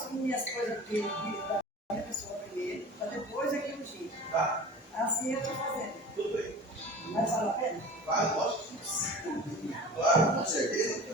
as minhas coisas da minha pessoa primeiro, para depois aqui o dia. Tá. Assim eu estou fazendo. Tudo bem. Mas vale a pena? Claro, lógico. Claro, com certeza.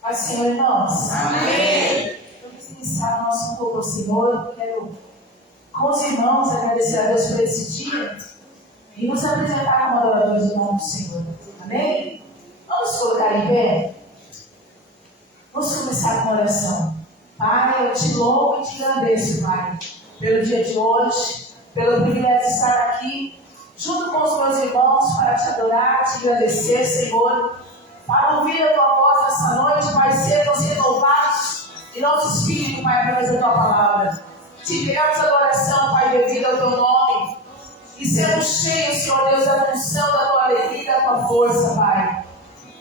Pai, Senhor, irmãos. Amém. Vamos iniciar nosso culto ao Senhor. Eu quero, com os irmãos, agradecer a Deus por esse dia e nos apresentar como adoradores do nome do Senhor. Amém? Vamos colocar em pé? Vamos começar com oração. Pai, eu te louvo e te agradeço, Pai, pelo dia de hoje, pelo privilégio de estar aqui, junto com os meus irmãos, para te adorar, te agradecer, Senhor, para ouvir a tua voz nessa noite, Pai, sermos renovados em nosso espírito, Pai, através da tua palavra. Te entregamos a adoração, Pai, devido ao teu nome, e sermos cheios, Senhor Deus, da função da tua alegria e da tua força, Pai.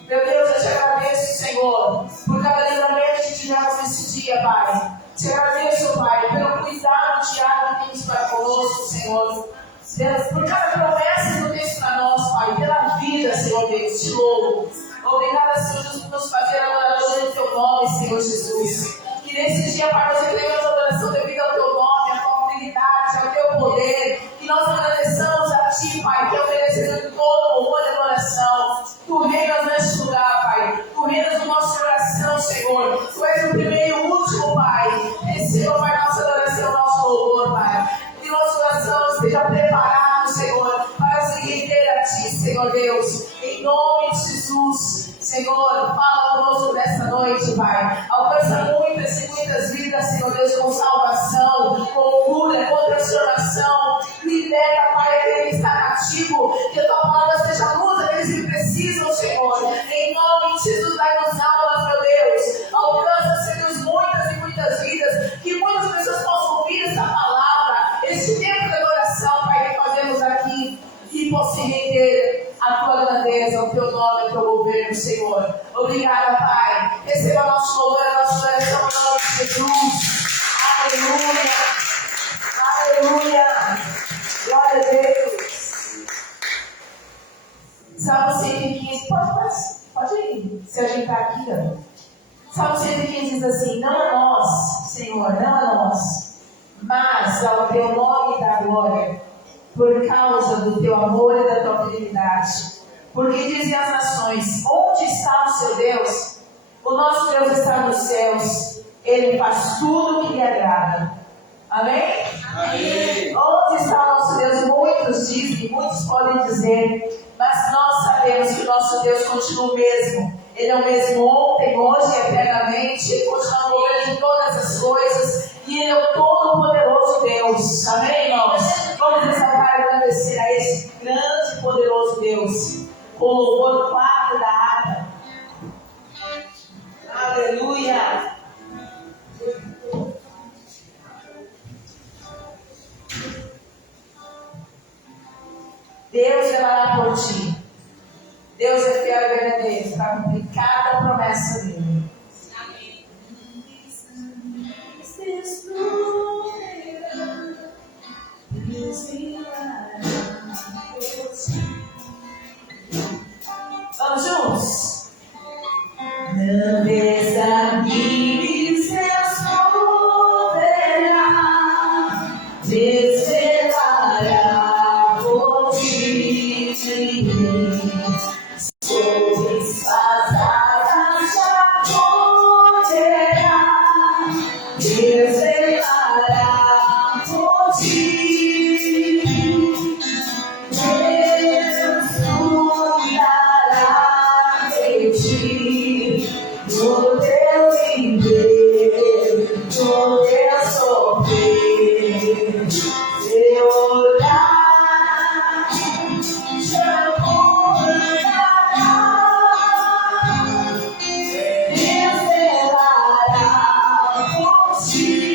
Meu Deus, eu te agradeço, Senhor, por cada livramento que tivemos nesse dia, Pai. Te agradeço, Pai, pelo cuidado diário que tens para conosco, Senhor. Por cada promessa que tu tens para nós, Pai, pela vida, Senhor Deus, te louvo. Obrigada, Senhor Jesus, por nos fazer adoradores do teu nome, Senhor Jesus. Que nesse dia, Pai, nós entregamos a adoração devido ao teu nome, à tua fidelidade, ao teu poder. Que nós agradeçamos a ti, Pai, que é o merecedor de todo louvor e adoração. Tu reinas neste lugar, Pai. Tu reinas no nosso coração, Senhor. Tu és o primeiro e o último, Pai. Receba, Pai, nossa adoração, nosso louvor, Pai. Que nosso coração esteja preparado, Senhor, para se render a ti, Senhor Deus. Em nome de Jesus, Senhor, fala conosco nesta noite, Pai. Alcança muitas e muitas vidas, Senhor Deus, com salvação, com cura, com transformação. Liberta, Pai, aquele que está cativo. Que a tua palavra seja luz àqueles que precisam, Senhor. Em nome de Jesus, dai-nos almas, meu Deus. Alcança, Senhor, muitas e muitas vidas. Que muitas pessoas possam ouvir essa palavra. Este tempo de adoração, Pai, que fazemos aqui. Que possa render a tua grandeza, o teu nome, o teu governo, Senhor. Obrigada, Pai. Receba nosso louvor, a nossa oração, em nome de Jesus. Aleluia. Aleluia. Glória a Deus. Salmo 115. Pode ir. Se ajeitar aqui, ó. Salmo 115 diz assim: não a nós, Senhor, não a nós, mas ao teu nome da glória, por causa do teu amor e da tua fidelidade. Porque dizem as nações: onde está o seu Deus? O nosso Deus está nos céus. Ele faz tudo o que lhe agrada. Amém? Amém. Onde está o nosso Deus? Muitos dizem, muitos podem dizer, mas nós sabemos que o nosso Deus continua o mesmo. Ele é o mesmo ontem, hoje e eternamente. Ele continua movendo em todas as coisas. E Ele é o todo-poderoso Deus. Amém, irmãos? Vamos exaltar e agradecer a esse grande e poderoso Deus. Com o louvor 4 da harpa. Aleluia! Deus velará por ti. Deus é fiel e verdadeiro para cumprir cada promessa dele. Amém. Vamos juntos? Não desanime, Deus proverá, desvelará por ti. Sobre as águas já poderá, desvelará por ti. No teu viver, no teu sofrer, teu olhar já mudará, desvelará por ti.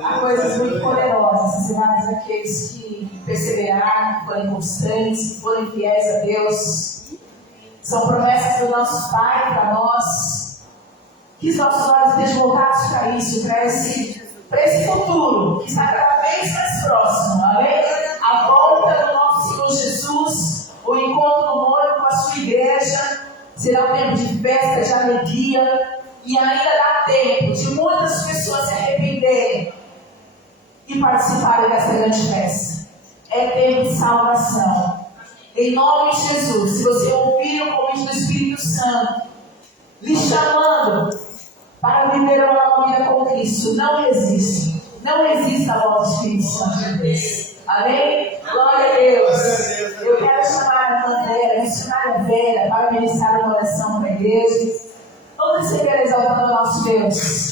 Há coisas muito poderosas, mas aqueles que perseveraram, que forem constantes, que forem fiéis a Deus, são promessas do nosso Pai para nós. Que os nossos olhos estejam voltados para isso, para esse futuro, que está cada vez mais próximo, amém? A volta do nosso Senhor Jesus, o encontro do noivo com a sua igreja, será um tempo de festa, de alegria, e ainda dá tempo de muitas pessoas se arrependerem e participarem dessa grande festa. É tempo de salvação. Em nome de Jesus, se você ouvir o convite do Espírito Santo, lhe chamando para viver uma nova vida com Cristo, não resista. Não resista à voz do Espírito Santo de Deus. Amém? Glória a Deus. Eu quero chamar a Andréia, missionária Vera, para ministrar uma oração para a igreja. Vamos receber exaltando o nosso Deus.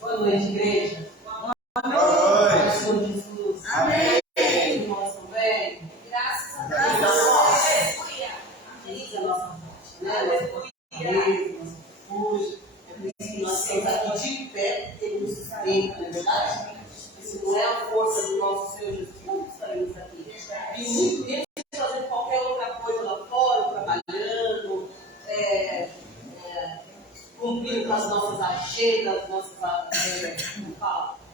Boa noite, igreja. Boa noite. Senhor Jesus. Amém. Irmãos também. Graças a Graças Deus. a Deus. A nossa morte, né? Nosso poder, nosso refúgio. É por isso que nós estamos aqui de pé, porque Ele nos sustenta, não é verdade? Se não é a força do nosso Senhor Jesus, não estaremos aqui. E muito menos fazendo qualquer outra coisa lá fora, trabalhando, cumprindo com as nossas agendas, nossas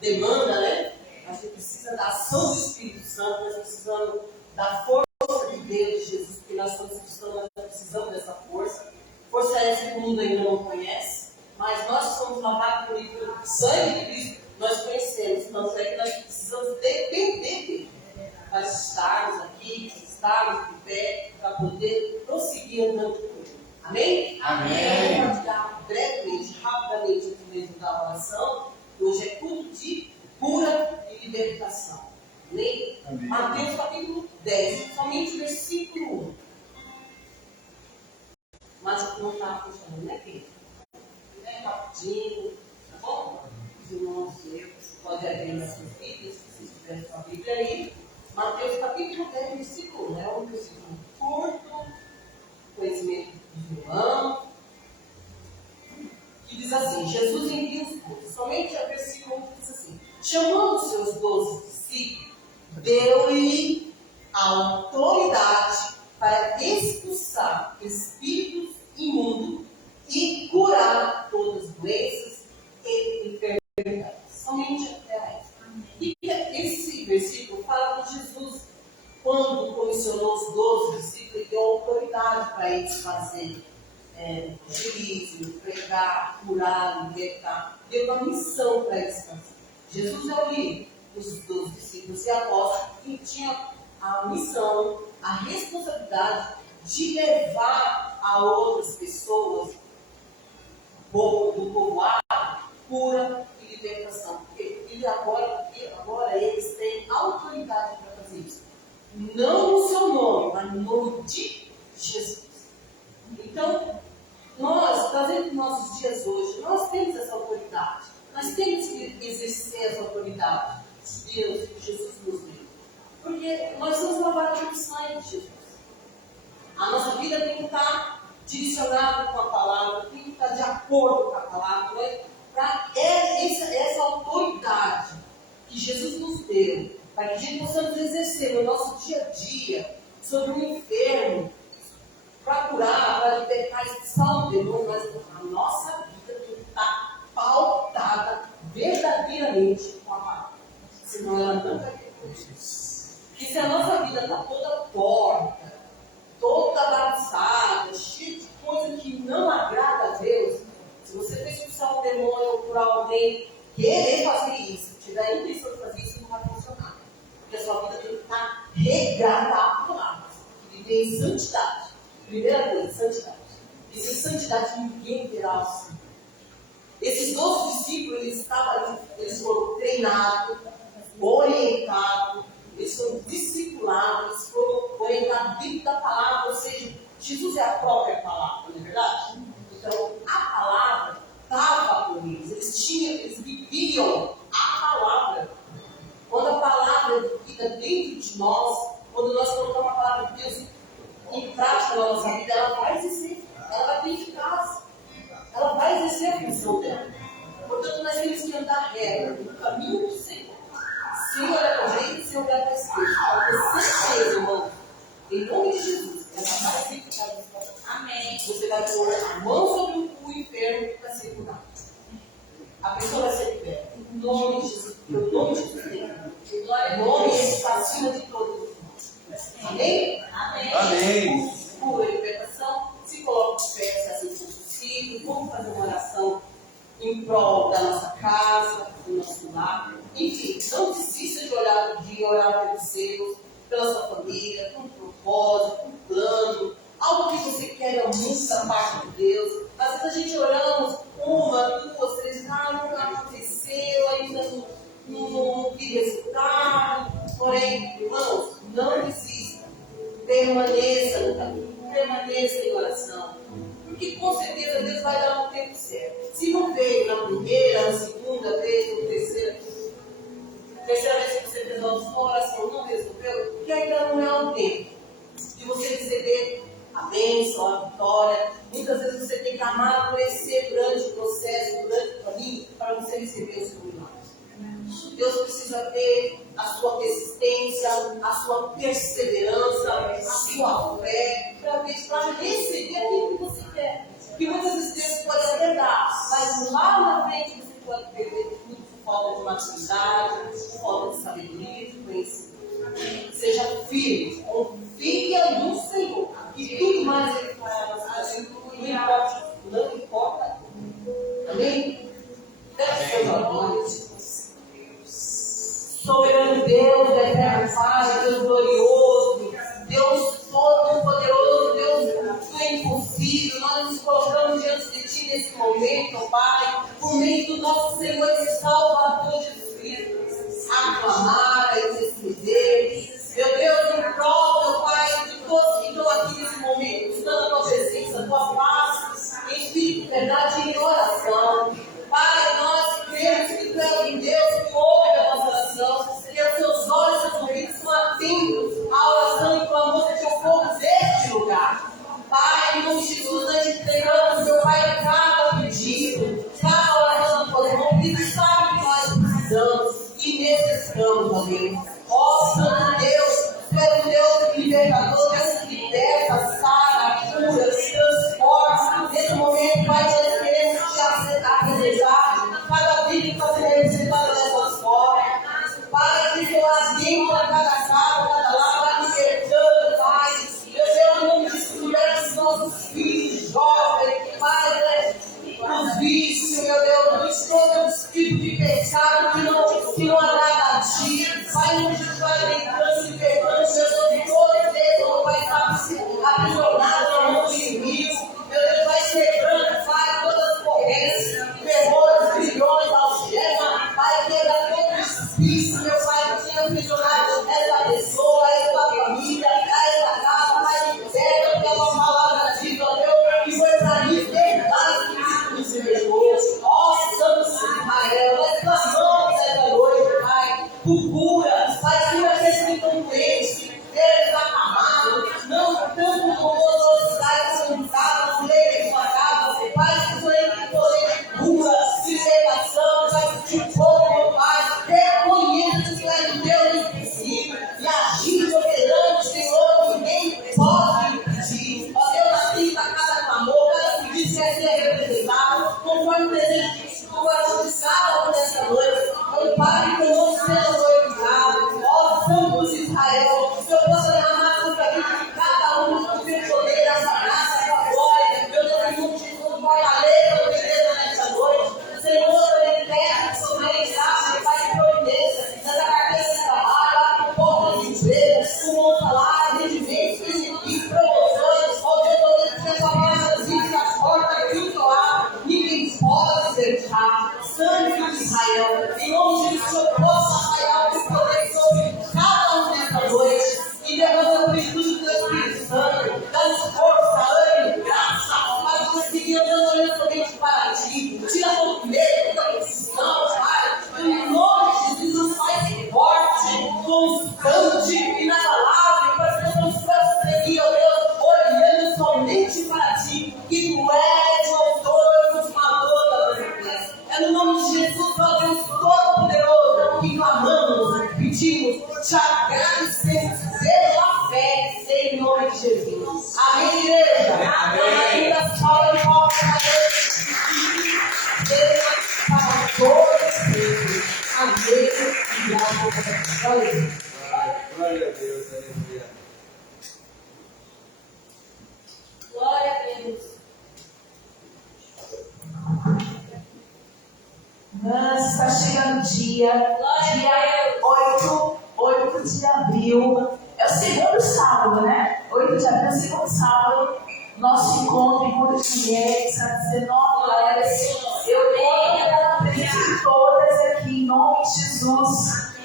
demandas, né? A gente precisa da ação do Espírito Santo, nós precisamos da força de Deus, de Jesus, porque nós somos cristãos, nós precisamos dessa força. Força essa que o mundo ainda não conhece, mas nós somos lavados pelo sangue de Cristo, nós conhecemos, então é que nós precisamos depender dele para estarmos aqui, para estarmos de pé, para poder prosseguir andando com ele. Amém? Amém. Pode dar brevemente, rapidamente, aqui mesmo da oração. Hoje é culto de cura e libertação. Amém? Amém. Mateus capítulo 10, somente o versículo 1. Mas não está funcionando, né, querido? Rapidinho, tá bom? Os irmãos, você pode abrir nas suas Bíblias, se você tiver sua Bíblia aí. Mateus capítulo 10, versículo 1. É um versículo curto, conhecimento de João, que diz assim: Jesus envia os 12. Somente o versículo 1 diz assim: chamando os seus 12 discípulos, deu-lhe a autoridade para expulsar espíritos imundos e curar todas as doenças e enfermidades. Somente até aí. E esse versículo fala que Jesus, quando comissionou os 12 discípulos, ele deu autoridade para eles fazerem evangelismo, pregar, curar, libertar. Deu uma missão para eles fazer. Jesus é o líder dos discípulos e apóstolos que tinha a missão, a responsabilidade de levar a outras pessoas do povoado cura e libertação. Porque agora eles têm autoridade para fazer isso. Não no seu nome, mas no nome de Jesus. Então, nós, trazendo para os nossos dias hoje, nós temos essa autoridade. Nós temos que exercer essa autoridade de Deus, que Jesus nos deu. Porque nós somos lavados pelo sangue de Jesus. A nossa vida tem que estar direcionada com a palavra, tem que estar de acordo com a palavra, né? Para essa autoridade que Jesus nos deu, para que a gente possamos exercer no nosso dia a dia sobre o enfermo, para curar, para libertar, expulsar o demônio, mas a nossa vida tem que estar pautada verdadeiramente com a palavra. Senão ela não vai ter coisas. Porque se a nossa vida está toda torta, toda bagunçada, cheia de coisa que não agrada a Deus, se você for expulsar um demônio ou curar alguém, querer fazer isso, tiver a intenção de fazer isso, não vai funcionar. Porque a sua vida tem que estar regrada à palavra, viver em santidade. Primeira coisa, santidade. E sem santidade ninguém terá o Senhor. Esses 12 discípulos, eles foram treinados, orientados, eles foram discipulados, eles foram orientados dentro da palavra, ou seja, Jesus é a própria palavra, não é verdade? Então, a palavra estava com eles, eles viviam a palavra. Quando a palavra é vivida dentro de nós, quando nós colocamos a palavra de Deus em prática na nossa vida, ela vai exercer, ela vai ter eficácia, ela vai exercer a função dela. Portanto, nós temos que andar reto no caminho do Senhor. Sem olhar para a gente, sem olhar para a esquerda. Porque certeza, irmão, em nome de Jesus, ela vai ser eficácia. Amém. Você vai pôr a mão sobre o enfermo para ser curado. A pessoa vai ser liberta. Em nome de Jesus. Em nome de Jesus. O nome está acima de todos. Amém? Amém. Amém. Cura e libertação. Se coloca de pé, se assim for possível. Vamos fazer uma oração em prol da nossa casa, do nosso lar. Enfim, não desista de olhar para o dia, orar pelos seus, pela sua família, com um propósito, com um plano, algo que você quer muito da parte de Deus. Às vezes a gente oramos uma, duas, três, não aconteceu, ainda não vi resultado. Porém, irmãos, não desista. Permaneça no caminho, permaneça em oração. Porque com certeza Deus vai dar no tempo certo. Se não veio na primeira, na segunda vez, na terceira vez que você fez uma oração não resolveu, porque ainda não é o tempo de você receber a bênção, a vitória. Muitas vezes você tem que amadurecer durante o processo, durante o caminho, para você receber os milagres. Deus precisa ter a sua persistência, a sua perseverança, a sua fé, para receber aquilo que você quer. Porque muitas vezes Deus pode até dar, mas lá na frente você pode perder tudo por falta de maturidade, por falta de sabedoria, de conhecimento. Seja firme, confia no Senhor, e tudo mais Ele fará fazer. Não importa. Amém? Feche seus olhos. Soberano Deus, eterno Pai, Deus glorioso, Deus todo-poderoso, Deus do impossível, nós nos colocamos diante de Ti nesse momento, Pai, por meio do nosso Senhor e Salvador Jesus Cristo, aclamar, a interceder, meu Deus, em prol, meu Pai, de todos que estão aqui nesse momento, buscando a Tua presença, a Tua paz, em espírito, verdade e em oração. Pai, nós cremos que Tu és um Deus que ouve a nossa oração, que os Seus olhos e Seus ouvidos estão atentos à oração e clamor do Teu povo deste lugar. Pai, em nome de Jesus, nós te entregamos, meu Pai, cada pedido, cada oração na Tua mão, que Tu sabe que nós precisamos e necessitamos, ó Deus. Ó Santo Deus, Tu és o Deus libertador, Deus que liberta, sara, cura, transforma. Nesse momento, Pai, nós queremos te apresentar cada vida que está sendo representada nessas formas. Pai, que Senhor adentra cada casa, cada lar, vai libertando, Pai. Meu Deus, em nome de Jesus, libera os nossos filhos. Deus, olha somente para ti. Tira todo medo, toda precisão, Pai. Em nome de Jesus, nos faz forte, constante, inabalável, para que nós possamos seguir, ó Deus, olhando somente para ti, que tu és o autor e o consumador da nossa fé. É no nome de Jesus, ó Deus Todo-Poderoso, que clamamos, pedimos, te agradecemos pela fé, em nome de Jesus. Amém, igreja? Amém. Ainda salva de palmas para Deus. Deus para todos sempre. Amém. E graças a Deus. Glória a Deus, aleluia. Glória a Deus. Mas está chegando o dia 8 de abril. É o segundo sábado, né? 8 de abril é o segundo sábado. Nosso encontro de mulheres, às 19 horas. Eu conto pela frente de todas aqui, em nome de Jesus.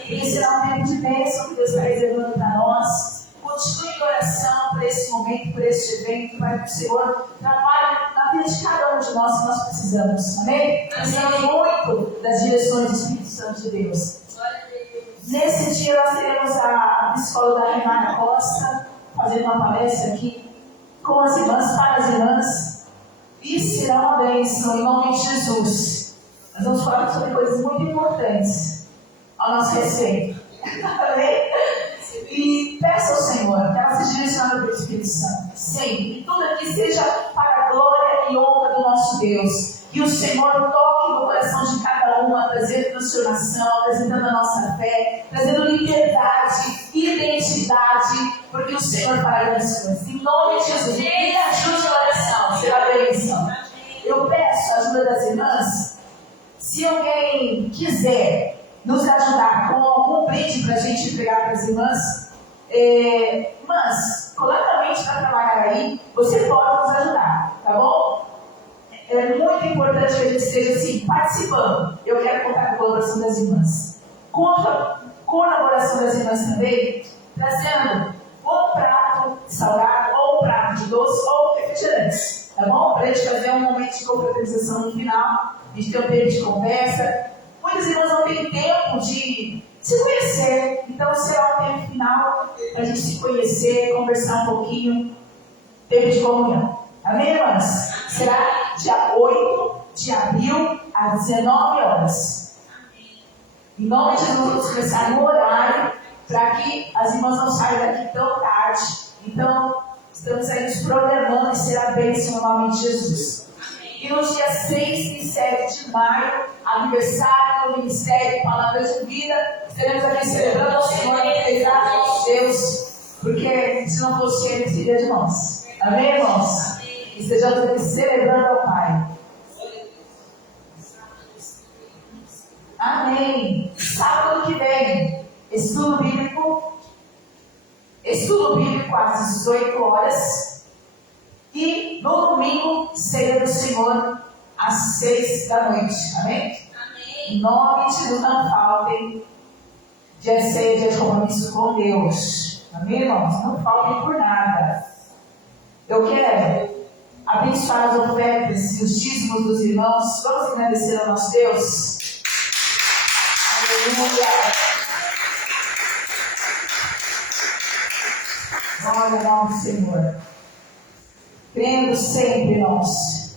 Esse será um tempo de bênção que Deus está reservando para nós. Continue em oração por esse momento, por este evento, para que o Senhor trabalhe na vida de cada um de nós que nós precisamos. Amém? Precisamos muito das direções do Espírito Santo de Deus. Nesse dia nós teremos a psicóloga Renata Costa fazendo uma palestra aqui com as irmãs, para as irmãs, e será uma bênção em nome de Jesus. Nós vamos falar sobre coisas muito importantes ao nosso respeito. Amém? E peça ao Senhor que ela seja direcionada pelo Espírito Santo, sempre, que tudo aqui seja para a glória e honra do nosso Deus. Que o Senhor toque no coração de cada uma, trazendo transformação, apresentando a nossa fé, trazendo liberdade, identidade, porque o Senhor fará grandes coisas. Em nome de Jesus, me ajude na oração, será bênção. Eu peço a ajuda das irmãs, se alguém quiser nos ajudar com algum brinde para a gente entregar para as irmãs, irmãs, coloca para trabalhar aí, você pode nos ajudar, tá bom? É muito importante que a gente esteja assim, participando. Eu quero contar com a colaboração das irmãs. Conta a colaboração das irmãs também, trazendo ou um prato salgado, ou um prato de doce, ou refrigerantes, tá bom? Para a gente fazer um momento de confraternização no final, a gente ter um tempo de conversa. Muitas irmãs não têm tempo de se conhecer, então será um tempo final para a gente se conhecer, conversar um pouquinho, tempo de comunhão. Amém, irmãs? Será dia 8 de abril, às 19 horas. Em nome de Jesus, vamos começar no horário, para que as irmãs não saiam daqui tão tarde. Então, estamos aí nos programando e será bênção no nome de Jesus. E nos dias 6 e 7 de maio, aniversário do Ministério Palavras de Vida, estaremos aqui celebrando ao Senhor e graças a Deus, porque se não fosse Ele, seria de nós. Amém, irmãos? E estejamos aqui celebrando ao Pai. Amém. Sábado que vem, estudo bíblico às 18 horas. E no domingo, ceia do Senhor, às 6 da noite. Amém? Em nome de Jesus, não faltem. Dia de ceia, dia de compromisso com Deus. Amém, irmãos? Não faltem por nada. Eu quero abençoar as ofertas e os dízimos dos irmãos. Vamos agradecer ao nosso Deus. Aleluia. Glória ao nome do Senhor. Crendo sempre, irmãos,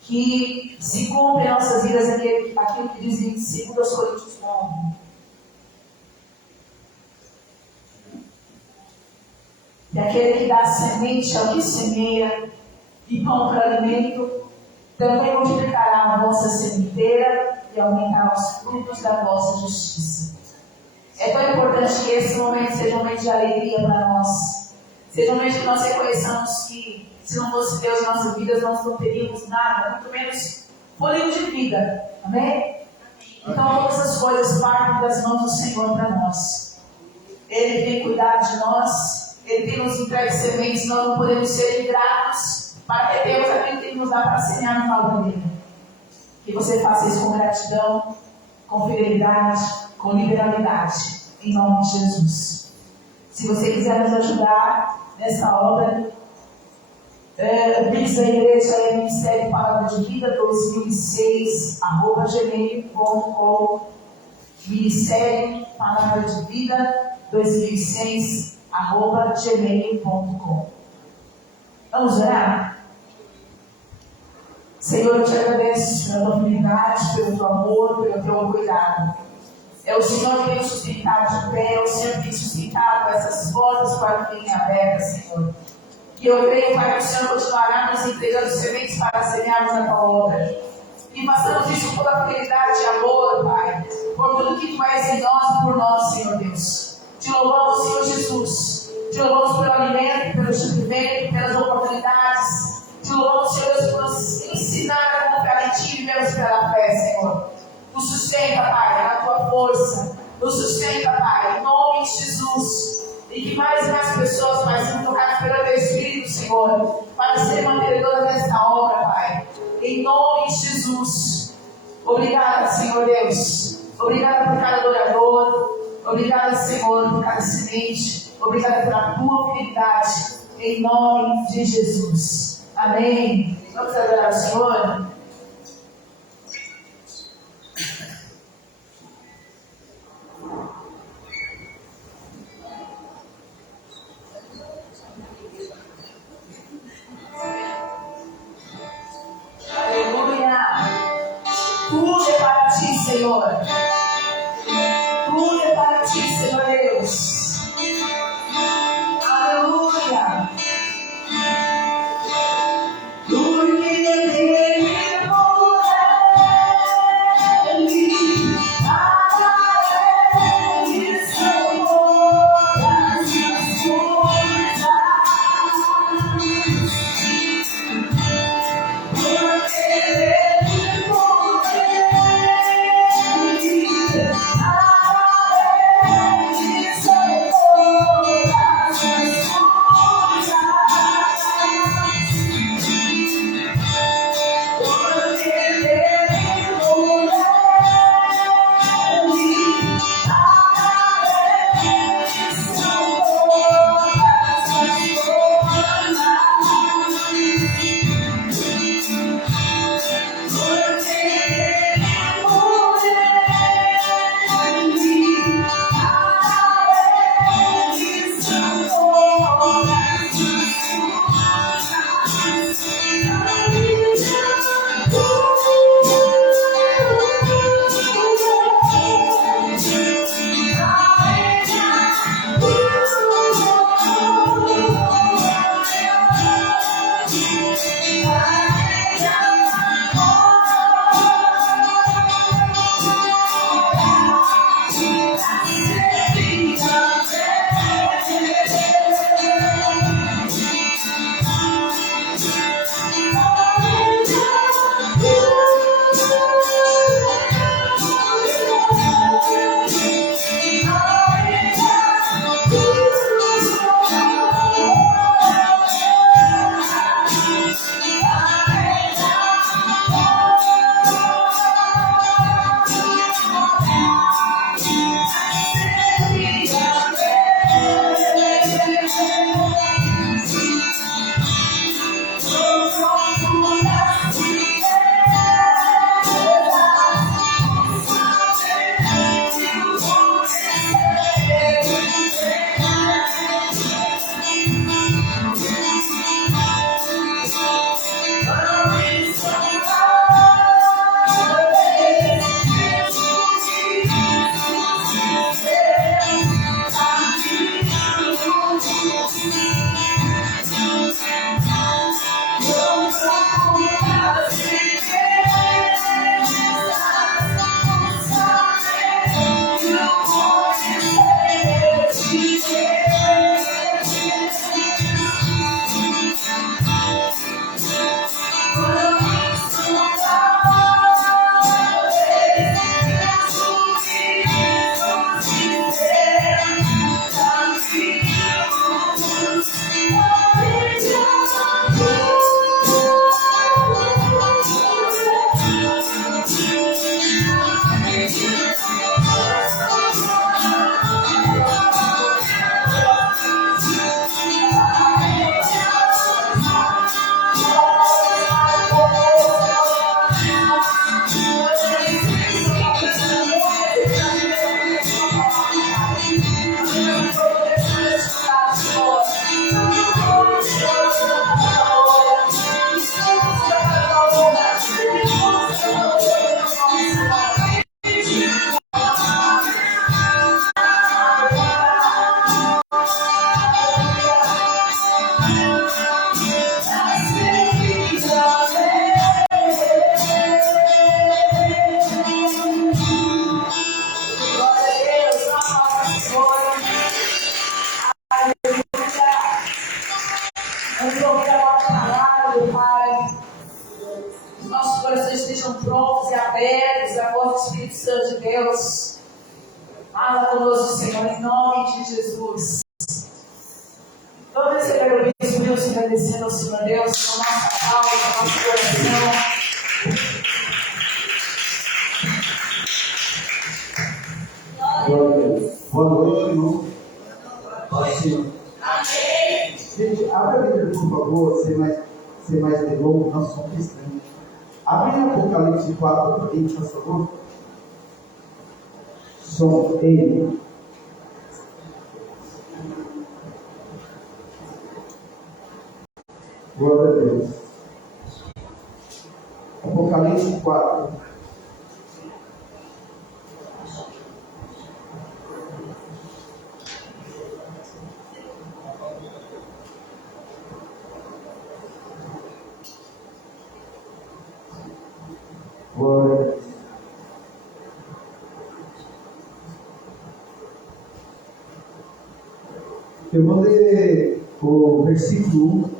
que se cumpre em nossas vidas aquilo que diz em 2 Coríntios 9. E aquele que dá semente ao que semeia e pão para alimento, também multiplicará a vossa sementeira e aumentará os frutos da vossa justiça. É tão importante que esse momento seja um momento de alegria para nós. Seja um momento que nós reconheçamos que, se não fosse Deus em nossas vidas, nós não teríamos nada, muito menos fôlego de vida. Amém? Então, todas as coisas partem das mãos do Senhor para nós. Ele tem cuidado de nós, Ele tem nos entregue sementes, nós não podemos ser ingratos para que Deus aquilo que Ele nos dá para semear no final dele. Que você faça isso com gratidão, com fidelidade, com liberalidade, em nome de Jesus. Se você quiser nos ajudar nessa obra, O Pix da igreja é Ministério Palavra de Vida 2006@gmail.com. Ministério Palavra de Vida 2006@gmail.com. Vamos orar? Senhor, eu te agradeço pela tua fidelidade, pelo teu amor, pelo teu cuidado. É o Senhor que tem sustentado de pé, é o Senhor que tem sustentado essas portas para que tenham abertas, Senhor. Que eu creio, Pai, que o Senhor continuará nos entregando sementes para semearmos a tua obra. E façamos isso por a fidelidade e amor, Pai, por tudo que tu és em nós e por nós, Senhor Deus. Te louvamos, Senhor Jesus. Te louvamos pelo alimento, pelo suprimento, pelas oportunidades. Te louvamos, Senhor Deus, por nos ensinar a confiar em Ti e vivemos pela fé, Senhor. Nos sustenta, Pai, na Tua força. Nos sustenta, Pai, em nome de Jesus. E que mais e mais pessoas, Pai, sejam tocadas pelo Teu Espírito, Senhor, para ser mantenedoras desta obra, Pai. Em nome de Jesus. Obrigada, Senhor Deus. Obrigada por cada adorador. Obrigada, Senhor, por cada semente. Obrigada pela Tua fidelidade. Em nome de Jesus. Amém. Vamos adorar o Senhor? Tudo é para Ti, Senhor. Tudo é para Ti, Senhor Deus. Aleluia. Tudo que Ele por Ele, para Ele, Senhor, das minhas coisas. Porque Ele por Ele. corações estejam prontos e abertos à voz do Espírito Santo de Deus. Fala conosco, Senhor, em nome de Jesus. Vamos receber o bispo Wilson, agradecendo ao Senhor Deus com nossa alma, com nosso coração. Boa noite, irmão. Assim, gente, abre a Bíblia, por favor, sem mais delongas, nós somos cristãos. Abre em Apocalipse 4 para gente, por favor. Som ele. Glória a Deus. Apocalipse 4. Glória a Deus. Eu vou ler o versículo 1.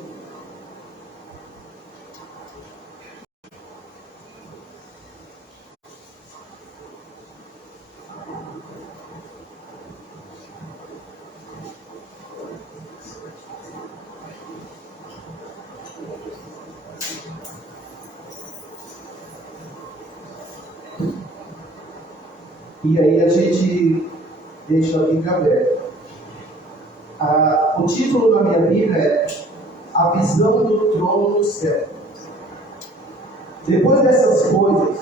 E aí a gente deixa a Bíblia aberta. O título da minha Bíblia é A Visão do Trono do Céu. Depois dessas coisas,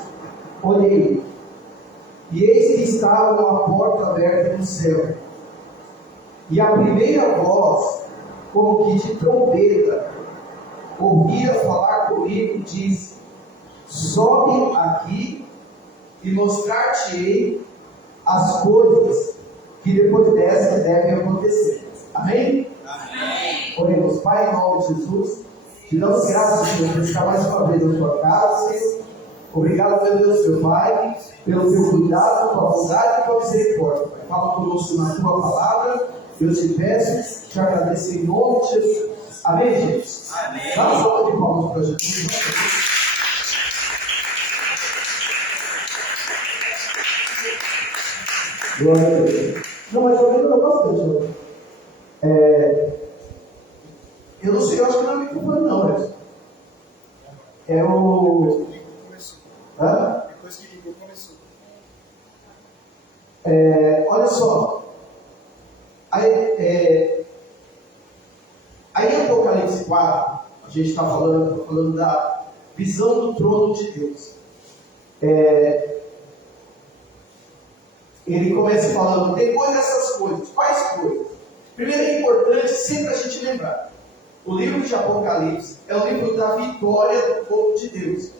olhei, e eis que estava uma porta aberta no céu. E a primeira voz, como que de trombeta, ouvia falar comigo e disse: sobe aqui e mostrar-te-ei as coisas que depois dessa devem acontecer. Amém? Amém. Oremos. Pai, em nome de Jesus, te damos graças, Senhor, por estar mais uma vez na tua casa, Senhor. Obrigado, meu Deus, meu Pai, pelo teu cuidado, tua bondade e tua misericórdia. Pai, fala conosco na tua palavra. Eu te peço, te agradeço em nome de Jesus. Amém, gente? Amém. Dá uma salva de palmas para Jesus. Glória a Deus. Não, mas eu lembro bastante. Eu não sei, eu acho que não é microfone não, né? É o... Hã? Depois que ligou, começou. Olha só. Aí em Apocalipse 4, a gente está falando da visão do trono de Deus. Ele começa falando, depois dessas coisas, quais coisas? Primeiro é importante sempre a gente lembrar, o livro de Apocalipse é o livro da vitória do povo de Deus.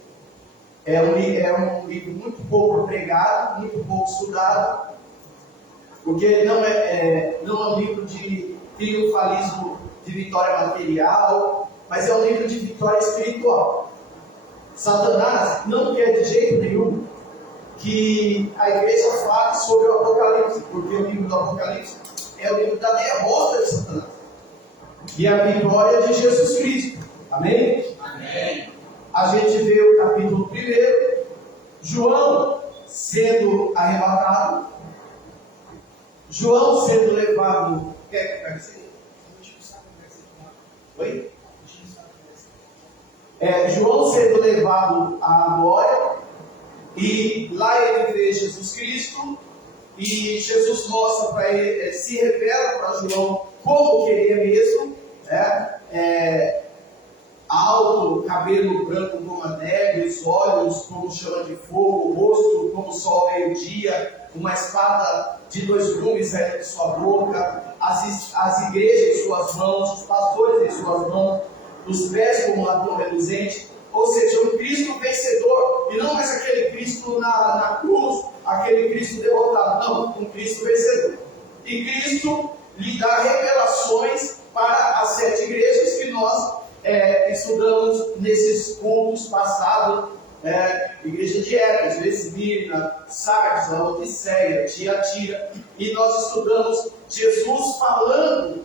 É um livro muito pouco pregado, muito pouco estudado, porque não é um livro de triunfalismo, de vitória material, mas é um livro de vitória espiritual. Satanás não quer de jeito nenhum que a igreja fale sobre o Apocalipse, porque o livro do Apocalipse é o livro da derrota de Satanás e a vitória de Jesus Cristo. Amém? Amém. A gente vê o capítulo 1, João sendo arrebatado, João sendo levado. Oi? João sendo levado à glória. E lá ele vê Jesus Cristo, e Jesus mostra para ele, se revela para João como que ele é mesmo, alto, cabelo branco como a neve, os olhos como chama de fogo, o rosto como o sol ao meio-dia, uma espada de 2 gumes saindo de sua boca, as igrejas em suas mãos, os pastores em suas mãos, os pés como ladrão reluzente. Ou seja, um Cristo vencedor, e não mais aquele Cristo na cruz, aquele Cristo derrotado, não, um Cristo vencedor. E Cristo lhe dá revelações para as 7 igrejas que nós estudamos nesses cultos passados, igreja de Éfeso, Esmirna, Sardes, Laodiceia, Tiatira, e nós estudamos Jesus falando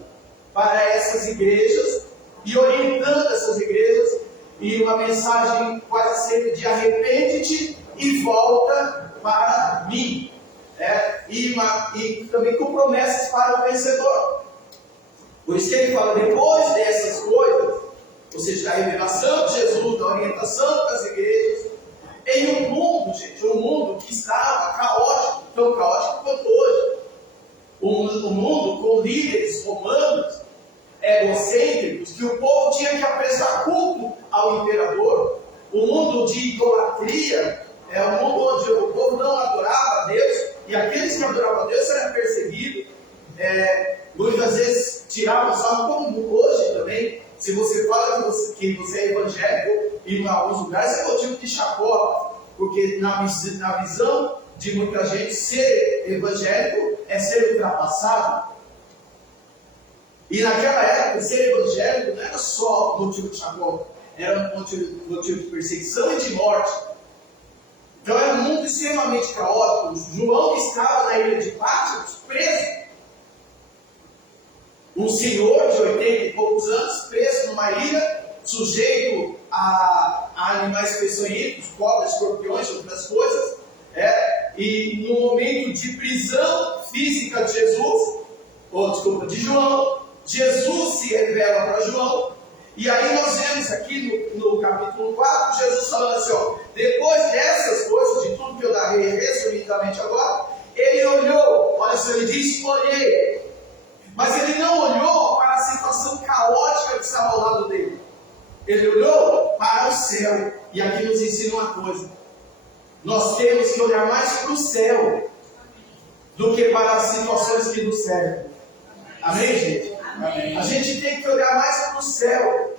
para essas igrejas e orientando essas igrejas e uma mensagem quase sempre de arrepende-te e volta para mim. E também com promessas para o vencedor. Por isso que ele fala, depois dessas coisas, ou seja, da revelação de Jesus, da orientação das igrejas, em um mundo, gente, um mundo que estava caótico, tão caótico quanto hoje. Um mundo com líderes romanos, egocêntricos, que o povo tinha que prestar culto ao imperador. Um mundo de idolatria, um mundo onde o povo não adorava a Deus, e aqueles que adoravam a Deus eram perseguidos. Muitas vezes tiravam salvo, como hoje também. Se você fala que você é evangélico, em alguns lugares é motivo de chacota, porque na visão de muita gente, ser evangélico é ser ultrapassado. E naquela época, ser evangélico não era só motivo de chacota, era motivo de perseguição e de morte. Então era um mundo extremamente caótico. João estava na ilha de Patmos, preso. Um senhor de 80 e poucos anos, preso numa ilha, sujeito a animais peçonhentos, cobras, escorpiões, outras coisas. E no momento de prisão física de de João, Jesus se revela para João. E aí nós vemos aqui no capítulo 4, Jesus falando assim, depois dessas coisas, de tudo que eu darei resumidamente agora, ele olhou, olha só, ele diz, olhei. Mas ele não olhou para a situação caótica que estava ao lado dele. Ele olhou para o céu. E aqui nos ensina uma coisa. Nós temos que olhar mais para o céu do que para as situações que nos servem. Amém, gente? Amém. A gente tem que olhar mais para o céu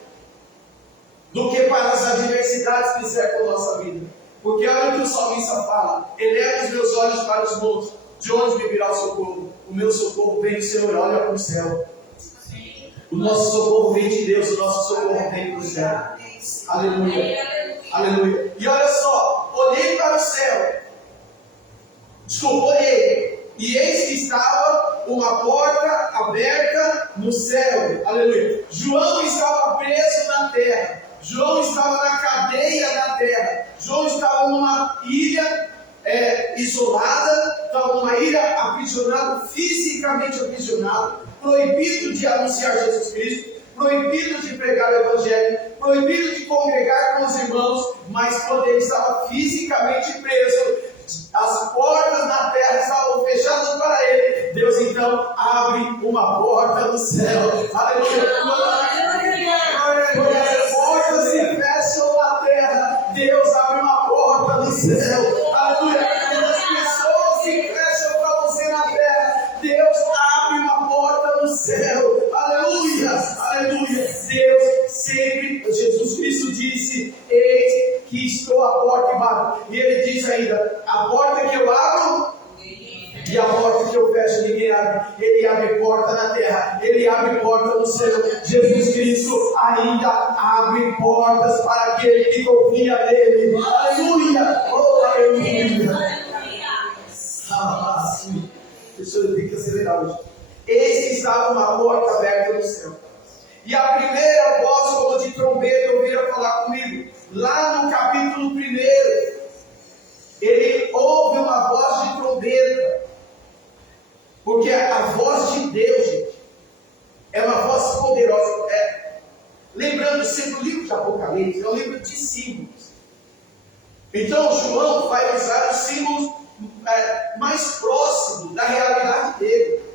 do que para as adversidades que cercam a nossa vida. Porque olha o que o salmista fala. Eleva os meus olhos para os montes. De onde me virá o socorro? O meu socorro vem do Senhor, olha para o céu. O nosso socorro vem de Deus, o nosso socorro vem do céu. Aleluia. Aleluia. E olha só, olhei para o céu. Desculpa, olhei. E eis que estava uma porta aberta no céu. Aleluia. João estava preso na terra. João estava na cadeia da terra. João estava numa ilha isolada, estava numa ilha aprisionado, fisicamente aprisionado, proibido de anunciar Jesus Cristo, proibido de pregar o Evangelho, proibido de congregar com os irmãos, mas quando ele estava fisicamente preso, as portas da terra estavam fechadas para ele. Deus então abre uma porta no céu. Aleluia! Quando as portas se fecham na terra, Deus abre uma porta no céu. Aleluia! Quando as pessoas se fecham para você na terra, Deus abre uma porta no céu. Aleluia! Aleluia! Deus sempre, Jesus Cristo disse, eis que estou à porta e bato. E ele diz ainda, a porta que eu abro e a porta que eu fecho, ninguém abre. Ele abre porta na terra, ele abre porta no céu. Jesus Cristo ainda abre portas para aquele que confia nele. Aleluia! Oh, aleluia! Deixa eu ter que acelerar hoje. Eis que estava uma porta aberta no céu. E a primeira voz, como de trombeta, ouviram falar comigo. Lá no capítulo 1, ele ouve uma voz de trombeta. Porque a voz de Deus, gente, é uma voz poderosa. Lembrando sempre, o livro de Apocalipse é um livro de símbolos. Então, João vai usar os símbolos mais próximos da realidade dele.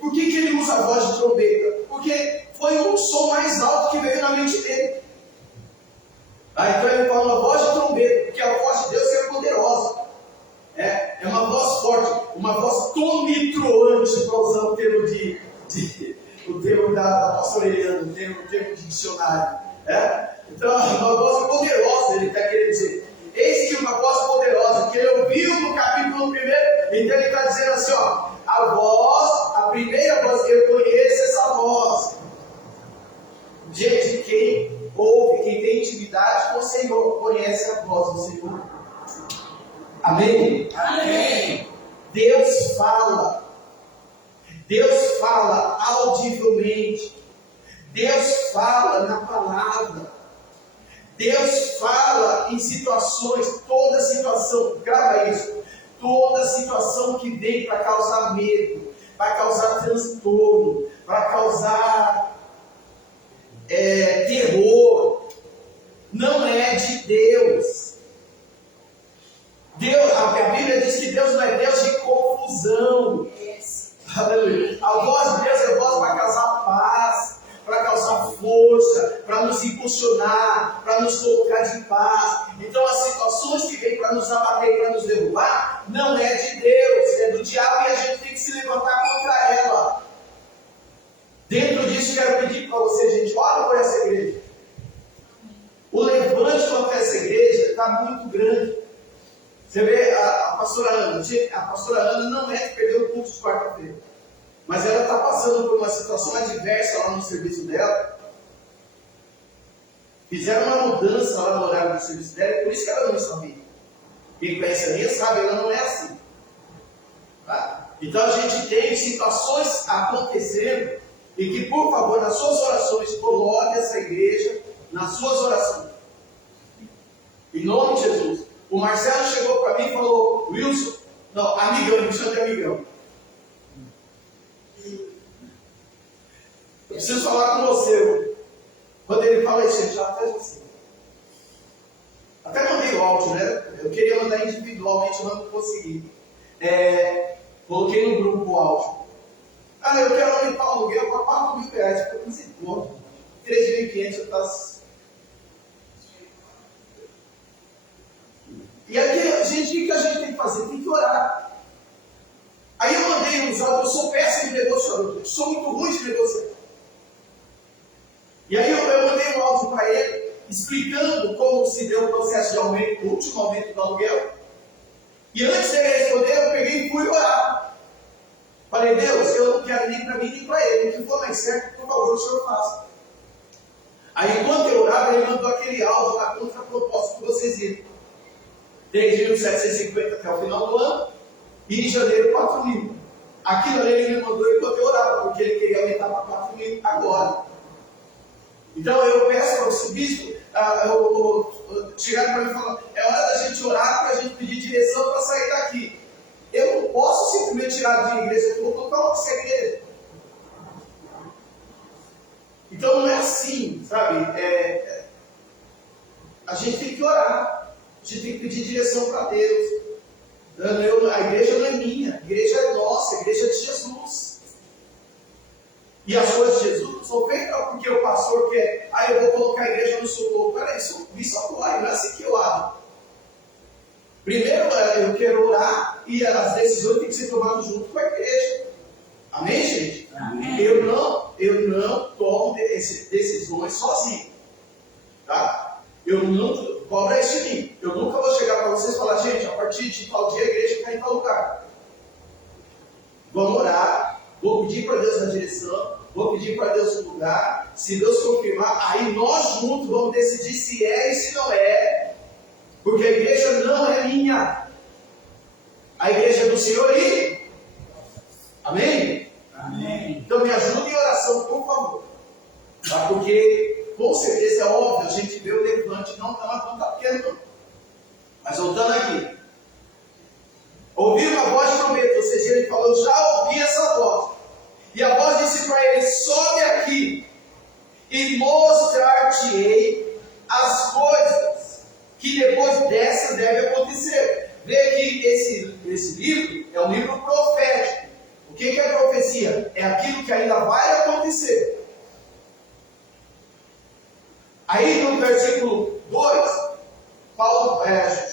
Por que ele usa a voz de trombeta? Porque foi o som mais alto que veio na mente dele. Então ele fala uma voz de trombeta, porque a voz de Deus é poderosa. É uma voz forte, uma voz tonitruante, para usar o termo o termo da pastora Eliana, o termo de dicionário. Então, uma voz poderosa, ele está querendo dizer. Eis que uma voz poderosa, que ele ouviu no capítulo 1, então ele está dizendo assim, a primeira voz que eu conheço, essa voz. Gente, quem ouve, quem tem intimidade com o Senhor, conhece a voz do Senhor. Amém? Amém. Deus fala audivelmente. Deus fala na palavra. Deus fala em situações, toda situação, grava isso, toda situação que vem para causar medo, para causar transtorno, para causar terror, não é de Deus. A Bíblia diz que Deus não é Deus de confusão. Aleluia. A voz de Deus é voz para causar paz, para causar força, para nos impulsionar, para nos colocar de paz. Então as situações que vêm para nos abater, para nos derrubar, não é de Deus, é do diabo, e a gente tem que se levantar contra ela. Dentro disso, quero pedir para você, gente, ora por essa igreja. O levante contra essa igreja está muito grande. Você vê a pastora Ana não é que perdeu o culto de quarta-feira, mas ela está passando por uma situação adversa lá no serviço dela. Fizeram uma mudança lá no horário do serviço dela, e por isso que ela não está vindo. Quem conhece a minha sabe, ela não é assim. Tá? Então a gente tem situações acontecendo, e que, por favor, nas suas orações, coloque essa igreja nas suas orações. Em nome de Jesus. O Marcelo chegou para mim e falou: Wilson, não, amigão, me chama de amigão. Eu preciso falar com você. Quando ele fala isso, ele já faz assim. Até mandei o áudio, né? Eu queria mandar individualmente, mas não consegui. Coloquei no grupo o áudio. Eu quero aumentar o aluguel para R$4.000, porque eu consegui conta. 3.500 eu faço. E aí, gente, o que a gente tem que fazer? Tem que orar. Aí eu mandei os áudios, eu sou péssimo de negociador, sou muito ruim de negociar. E aí eu mandei um áudio para ele, explicando como se deu o processo de aumento, o último aumento do aluguel. E antes de ele responder, eu peguei e fui orar. Falei: Deus, eu não quero nem para mim nem para ele. O que for mais certo, por favor, o Senhor faça. Aí, enquanto eu orava, ele mandou aquele áudio lá contra a proposta que vocês viram. 3.750 até o final do ano, e em janeiro 4.000. Aquilo ali ele me mandou enquanto eu orava, porque ele queria aumentar para 4.000 agora. Então eu peço para o bispo chegar para mim e falar: é hora da gente orar, para a gente pedir direção para sair daqui. Eu não posso simplesmente tirar de igreja, eu vou colocar outra igreja. Então não é assim, sabe? A gente tem que orar. A gente tem que pedir direção para Deus. A igreja não é minha, a igreja é nossa, a igreja é de Jesus. E as coisas de Jesus não são feitas porque o pastor quer: eu vou colocar a igreja no socorro. Peraí, isso ocorre, não é assim que eu oro. Primeiro, eu quero orar, e as decisões têm que ser tomadas junto com a igreja. Amém, gente? Amém. Eu não tomo decisões sozinho. Tá? Eu não cobra isso de mim. Eu nunca vou chegar para vocês e falar: gente, a partir de tal dia a igreja está em tal lugar. Vamos orar, vou pedir para Deus a direção, vou pedir para Deus o lugar. Se Deus confirmar, aí nós juntos vamos decidir se é e se não é. Porque a igreja não é minha. A igreja é do Senhor e... Amém? Amém. Então me ajude em oração, por favor. Tá? Porque, com certeza, é óbvio, a gente vê o levante, não está na conta pequena, não. Mas voltando aqui. Ouviu uma voz de trombeta, ou seja, ele falou: já ouvi essa voz. E a voz disse para ele: sobe aqui e mostrar-te-ei as coisas que depois dessa deve acontecer. Vê que esse livro é um livro profético. O que é profecia? É aquilo que ainda vai acontecer. Aí no versículo 2,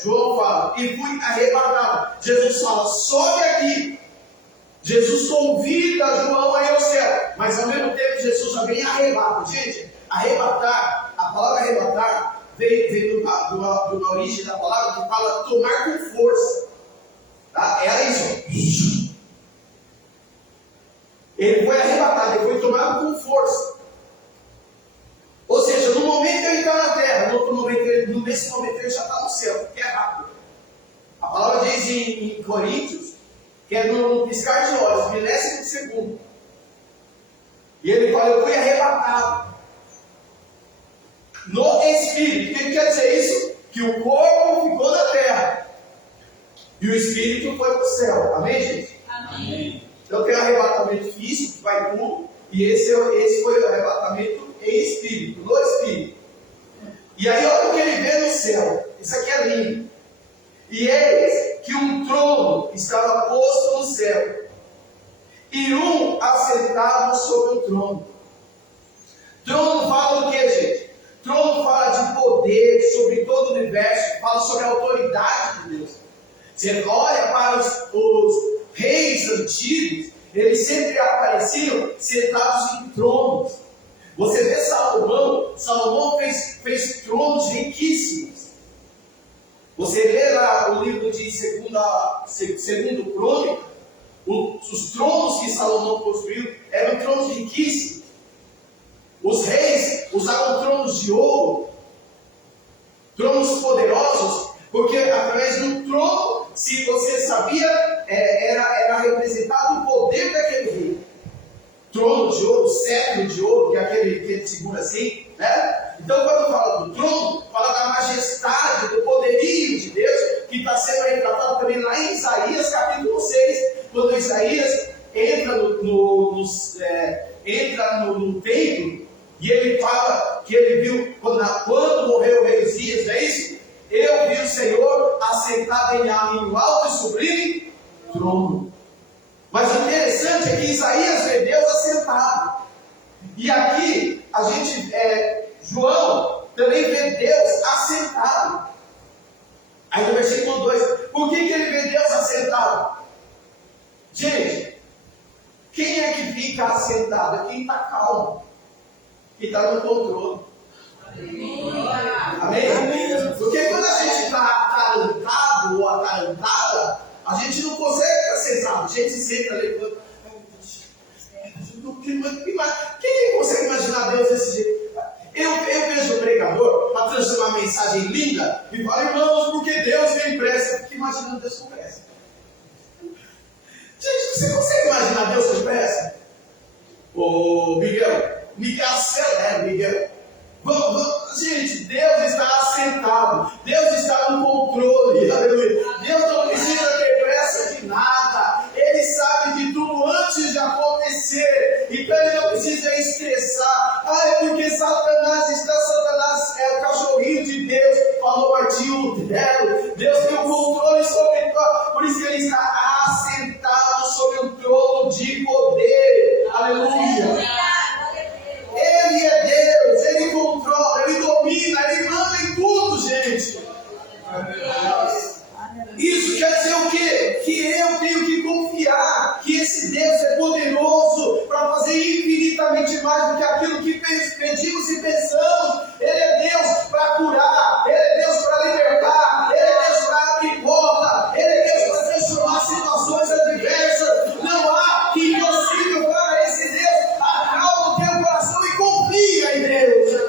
João fala: e fui arrebatado. Jesus fala: sobe aqui. Jesus convida João a ir ao céu, mas ao mesmo tempo Jesus também arrebata. Gente, arrebatar, a palavra arrebatar vem da origem da palavra que fala tomar com força. Tá? Era isso. Ele foi arrebatado, ele foi tomado com força. Ou seja, no momento ele está na terra, nesse momento ele já está no céu, porque é rápido. A palavra diz em Coríntios que é no piscar de olhos, milésimo de segundo. E ele fala: eu fui arrebatado. no Espírito. O que quer dizer isso? Que o corpo ficou na terra e o Espírito foi para o céu. Amém, gente? Amém. Então tem arrebatamento físico, que vai tudo, e esse foi o arrebatamento em Espírito, no Espírito. E aí olha o que ele vê no céu. Isso aqui é lindo. E eis que um trono estava posto no céu, e um assentado sobre o trono. Trono fala do que, gente? Trono fala de poder sobre todo o universo, fala sobre a autoridade de Deus. Você olha para os reis antigos, eles sempre apareciam sentados em tronos. Você vê Salomão fez tronos riquíssimos. Você lê lá o livro de segundo Crônica, os tronos que Salomão construiu eram tronos riquíssimos. Os reis usavam tronos de ouro, tronos poderosos, porque através do trono, se você sabia, era representado o poder daquele rei. Trono de ouro, cetro de ouro, que é aquele que ele segura assim, né? Então, quando fala do trono, fala da majestade, do poderio de Deus, que está sendo retratado também lá em Isaías capítulo 6, quando Isaías entra no templo, e ele fala que ele viu, quando morreu o rei Uzias, não é isso? Eu vi o Senhor assentado em um alto e sublime trono. Mas o interessante é que Isaías vê Deus assentado. E aqui, João também vê Deus assentado. Aí no versículo 2, por que ele vê Deus assentado? Gente, quem é que fica assentado? É quem está calmo, quem está no controle. Amém? Amém? Porque quando a gente está atarantado ou atarantada, a gente não consegue ficar sentado. A gente senta, levanta. Quem consegue imaginar Deus desse jeito? Eu vejo o pregador para trazer uma mensagem linda e falo, irmãos, porque Deus vem pressa. Eu fico imaginando Deus com pressa. Gente, você consegue imaginar Deus com pressa? Ô Miguel, acelera, Miguel. Gente, Deus está assentado, Deus está no controle, aleluia. Deus não precisa ter pressa de nada, Ele sabe de tudo antes de acontecer, então Ele não precisa estressar. É porque Satanás é o cachorrinho de Deus, falou Martinho Lutero. Deus tem o controle sobre tudo, por isso que Ele está assentado sobre o trono de poder, aleluia. Ele é Deus, Ele controla, Ele domina, Ele manda em tudo, gente. Isso quer dizer o quê? Que eu tenho que confiar que esse Deus é poderoso para fazer infinitamente mais do que aquilo que pedimos e pensamos. Ele é Deus para curar, Ele é Deus para libertar, Ele é Deus para abrir porta, Ele é Deus para transformar situações adversas. Não há que impossível para esse Deus. Acalma o teu coração e confia em Deus.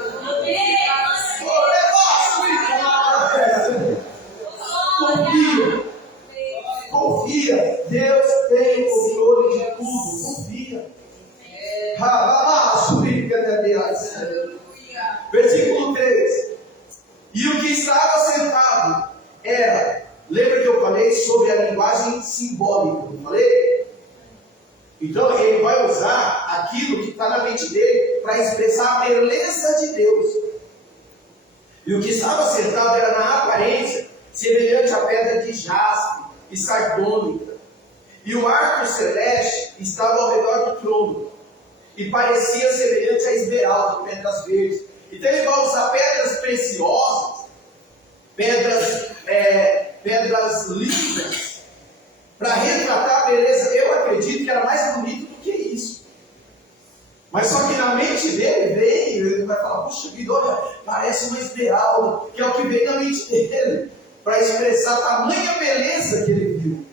Confia. Deus tem o controle de tudo. Confia. Versículo 3. E o que estava sentado era, lembra que eu falei sobre a linguagem simbólica, não falei? Então ele vai usar aquilo que está na mente dele para expressar a beleza de Deus. E o que estava sentado era na aparência semelhante à pedra de jaspe e sardônica. E o arco celeste estava ao redor do trono e parecia semelhante a esmeralda, pedras verdes. Então ele vai usar pedras preciosas, pedras lindas, para retratar a beleza. Eu acredito que era mais bonito do que isso. Mas só que na mente dele ele vai falar, puxa vida, olha, parece uma esmeralda, que é o que veio na mente dele, para expressar a tamanha beleza que ele viu.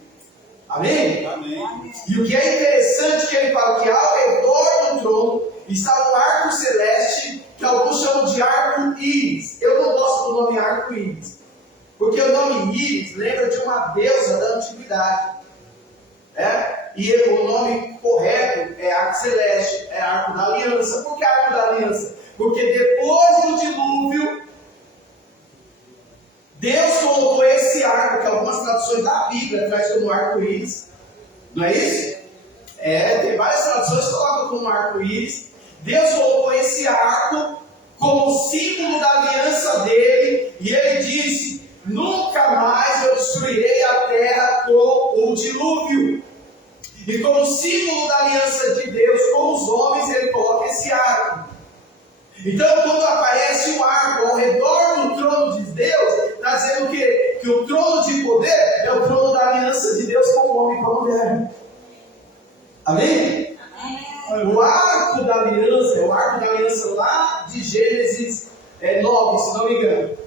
Amém? Amém? E o que é interessante que ele fala que ao redor do trono estava o arco celeste, que alguns chamam de arco-íris. Eu não gosto do nome arco-íris, porque o nome íris lembra de uma deusa da antiguidade. E o nome correto é arco celeste, é arco da aliança. Por que arco da aliança? Porque depois do dilúvio, Deus colocou esse arco, que algumas traduções da Bíblia traz como arco-íris. Não é isso? Tem várias traduções que colocam como arco-íris. Deus colocou esse arco como símbolo da aliança dele. E ele disse: nunca mais eu destruirei a terra com o dilúvio. E como símbolo da aliança de Deus com os homens, ele coloca esse arco. Então, quando aparece o arco ao redor do trono de Deus, está dizendo que o trono de poder é o trono da aliança de Deus com o homem e com a mulher. Amém? O arco da aliança, é o arco da aliança lá de Gênesis 9, se não me engano.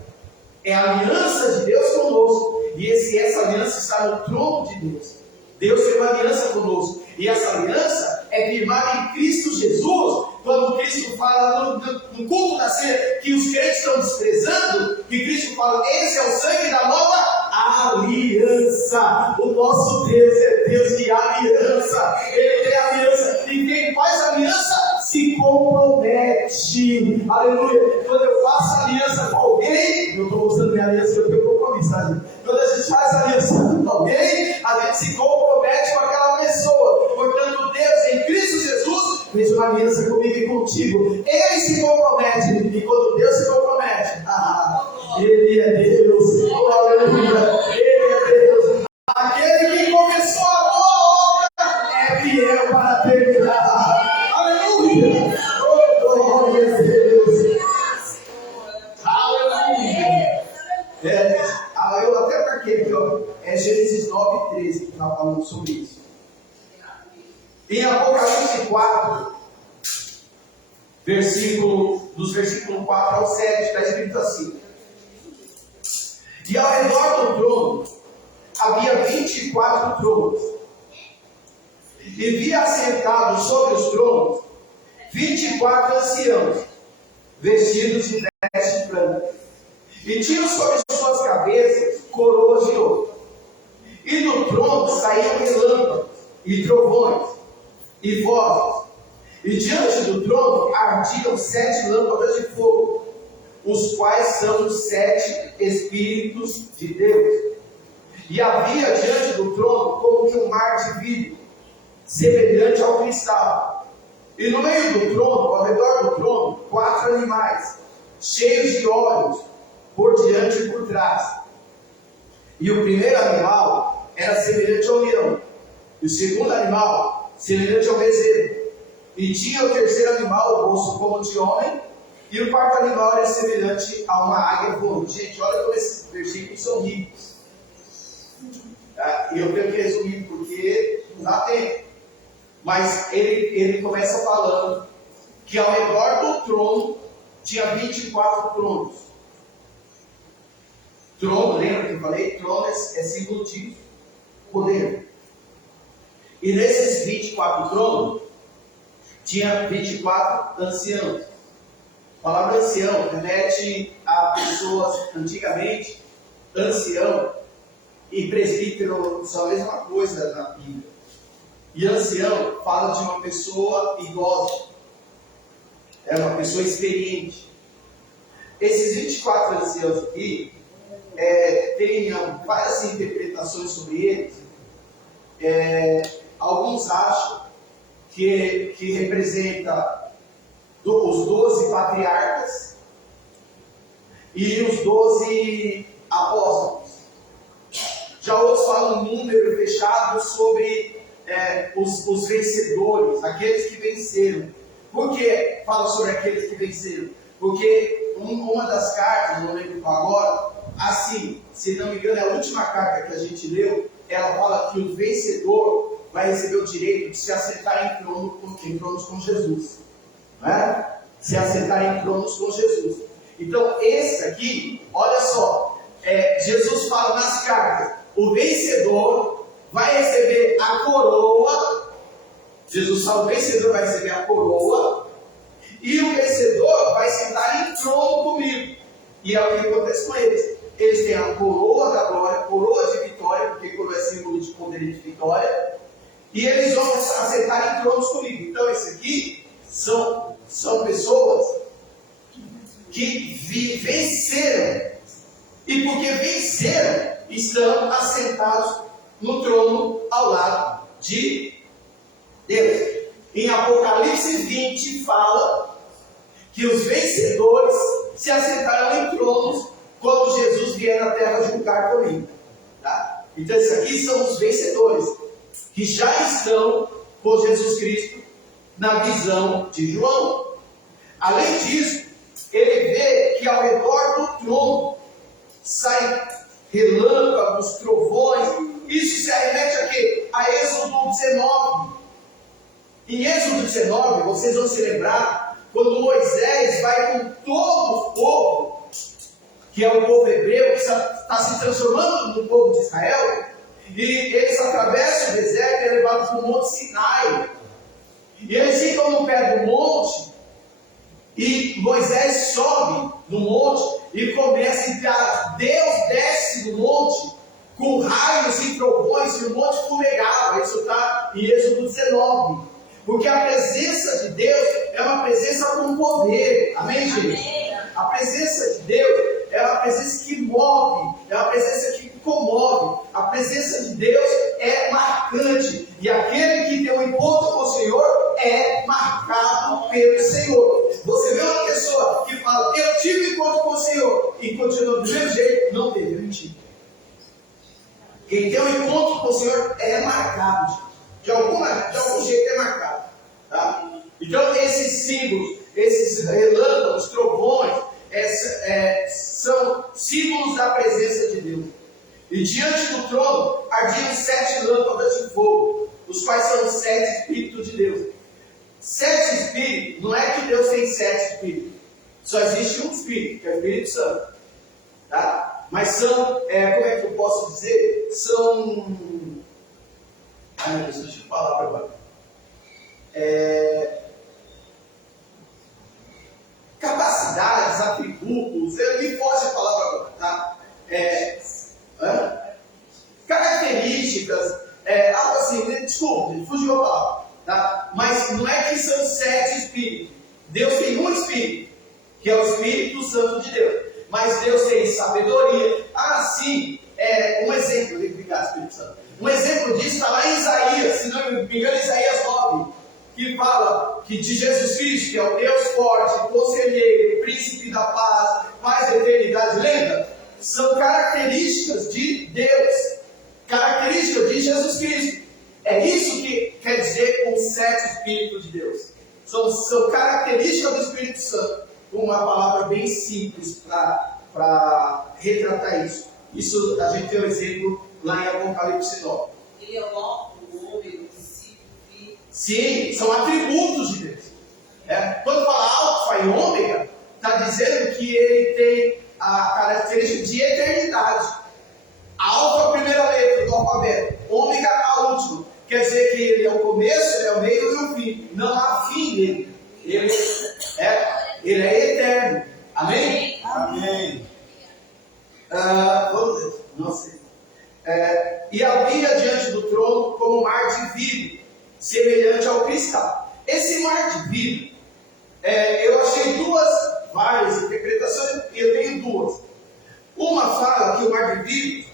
É a aliança de Deus conosco. E essa aliança está no trono de Deus. Deus tem uma aliança conosco. E essa aliança é firmada em Cristo Jesus. Quando Cristo fala no culto da ceia que os crentes estão desprezando, que Cristo fala: esse é o sangue da nova aliança. O nosso Deus é Deus de aliança. Ele tem aliança. E quem faz aliança se compromete. Aleluia. Quando eu faço aliança com alguém, eu estou mostrando minha aliança, eu tenho compromisso. Quando a gente faz aliança com alguém, a gente se compromete com aquela pessoa. Portanto, Deus em Cristo Jesus fez uma aliança comigo e contigo. Ele se compromete. E quando Deus se compromete, Ele é Deus. Oh, aleluia. Ele é Deus. Aquele que começou a boa obra é fiel para terminar. Aleluia. Oh, glória a Deus. Aleluia. Eu até marquei aqui, ó. É Gênesis 9:13 que está falando sobre isso. Em Apocalipse 4, dos versículos 4 ao 7, está escrito assim: e ao redor do trono havia 24 tronos, e via assentados sobre os tronos 24 anciãos, vestidos de vestes brancas, e tinham sobre suas cabeças coroas de ouro. E do trono saíam relâmpagos e trovões e vozes, e diante do trono ardiam 7 lâmpadas de fogo, os quais são os 7 Espíritos de Deus. E havia diante do trono como que um mar de vidro, semelhante ao cristal. E no meio do trono, ao redor do trono, 4 animais, cheios de olhos, por diante e por trás. E o primeiro animal era semelhante ao leão, e o segundo animal semelhante ao bezerro. E tinha o terceiro animal o rosto como de homem, e o quarto animal era semelhante a uma águia voando. Gente, olha como esses versículos são ricos. E eu tenho que resumir porque não dá tempo. Mas ele começa falando que ao redor do trono tinha 24 tronos. Trono, lembra que eu falei? Trono é símbolo de poder. E nesses 24 tronos tinha 24 anciãos. A palavra ancião remete a pessoas antigamente. Ancião e presbítero são a mesma coisa na Bíblia. E ancião fala de uma pessoa idosa. É uma pessoa experiente. Esses 24 anciãos aqui tem várias interpretações sobre eles. Alguns acham que representa os 12 patriarcas e os 12 apóstolos. Já outros falam um número fechado sobre os vencedores, aqueles que venceram. Por que fala sobre aqueles que venceram? Porque uma das cartas, não lembro qual agora, assim, se não me engano, é a última carta que a gente leu, ela fala que o vencedor vai receber o direito de se assentar em tronos com Jesus. Não é? Se assentar em tronos com Jesus. Então, esse aqui, olha só, Jesus fala nas cartas, o vencedor vai receber a coroa. Jesus fala, o vencedor vai receber a coroa, e o vencedor vai sentar em trono comigo. E é o que acontece com eles. Eles têm a coroa da glória, coroa de vitória, porque coroa é símbolo de poder e de vitória, e eles vão assentar em tronos comigo. Então, esse aqui são pessoas que venceram. E porque venceram, estão assentados no trono ao lado de Deus. Em Apocalipse 20 fala que os vencedores se assentaram em tronos quando Jesus vier na terra julgar por ele. Tá? Então esses aqui são os vencedores, que já estão com Jesus Cristo na visão de João. Além disso, ele vê que ao redor do trono saem relâmpagos, trovões. Isso se arremete a quê? A Êxodo 19. Em Êxodo 19, vocês vão se lembrar, quando Moisés vai com todo o povo, que é o povo hebreu, que está se transformando no povo de Israel, e eles atravessam o deserto e é levados para o Monte Sinai. E eles ficam no pé do monte, e Moisés sobe no monte e começa a entrar. Deus desce do monte com raios e trovões, e o monte fumegava. Isso está em Êxodo 19. Porque a presença de Deus é uma presença com poder. Amém, gente? Amém. A presença de Deus é uma presença que move, é uma presença que comove. A presença de Deus é marcante. E aquele que tem um encontro com o Senhor é marcado pelo Senhor. Você vê uma pessoa que fala, eu tive um encontro com o Senhor, e continua do mesmo jeito, não teve, é mentira. Quem tem um encontro com o Senhor é marcado, gente. De algum jeito é marcado. Tá? Então esses símbolos, esses relâmpagos, trovões, são símbolos da presença de Deus. E diante do trono ardiam 7 lâmpadas de fogo, os quais são os 7 Espíritos de Deus. 7 Espíritos, não é que Deus tem 7 Espíritos. Só existe um Espírito, que é o Espírito Santo. Tá? Mas são, como é que eu posso dizer? São... Ai meu Deus, deixa eu falar para agora. Capacidades, atributos, me foge a palavra agora, tá? Características, algo assim, desculpa, fugiu a palavra, tá? Mas não é que são 7 espíritos. Deus tem um espírito, que é o Espírito Santo de Deus. Mas Deus tem sabedoria. Sim, um exemplo, obrigado, Espírito Santo. Um exemplo disso está lá em Isaías, se não me engano, Isaías 9, que fala que de Jesus Cristo, que é o Deus forte, conselheiro, príncipe da paz, paz da eternidade, lembra? São características de Deus, características de Jesus Cristo. É isso que quer dizer com 7 Espíritos de Deus. São características do Espírito Santo, uma palavra bem simples para retratar isso. Isso a gente tem um exemplo lá em Apocalipse 9. Ele é o alfa, o ômega, o princípio, o fim. Sim, são atributos de Deus. Quando fala alfa e ômega, está dizendo que ele tem a característica de eternidade. Alfa é a primeira letra do alfabeto, ômega a última. Quer dizer que ele é o começo, ele é o meio e o fim. Não há fim dele. Ele é eterno. Amém? Amém. Vamos ver. Nossa. E havia diante do trono como um mar de vidro, semelhante ao cristal. Esse mar de vidro, eu achei várias interpretações, e eu tenho duas. Uma fala que o mar de vidro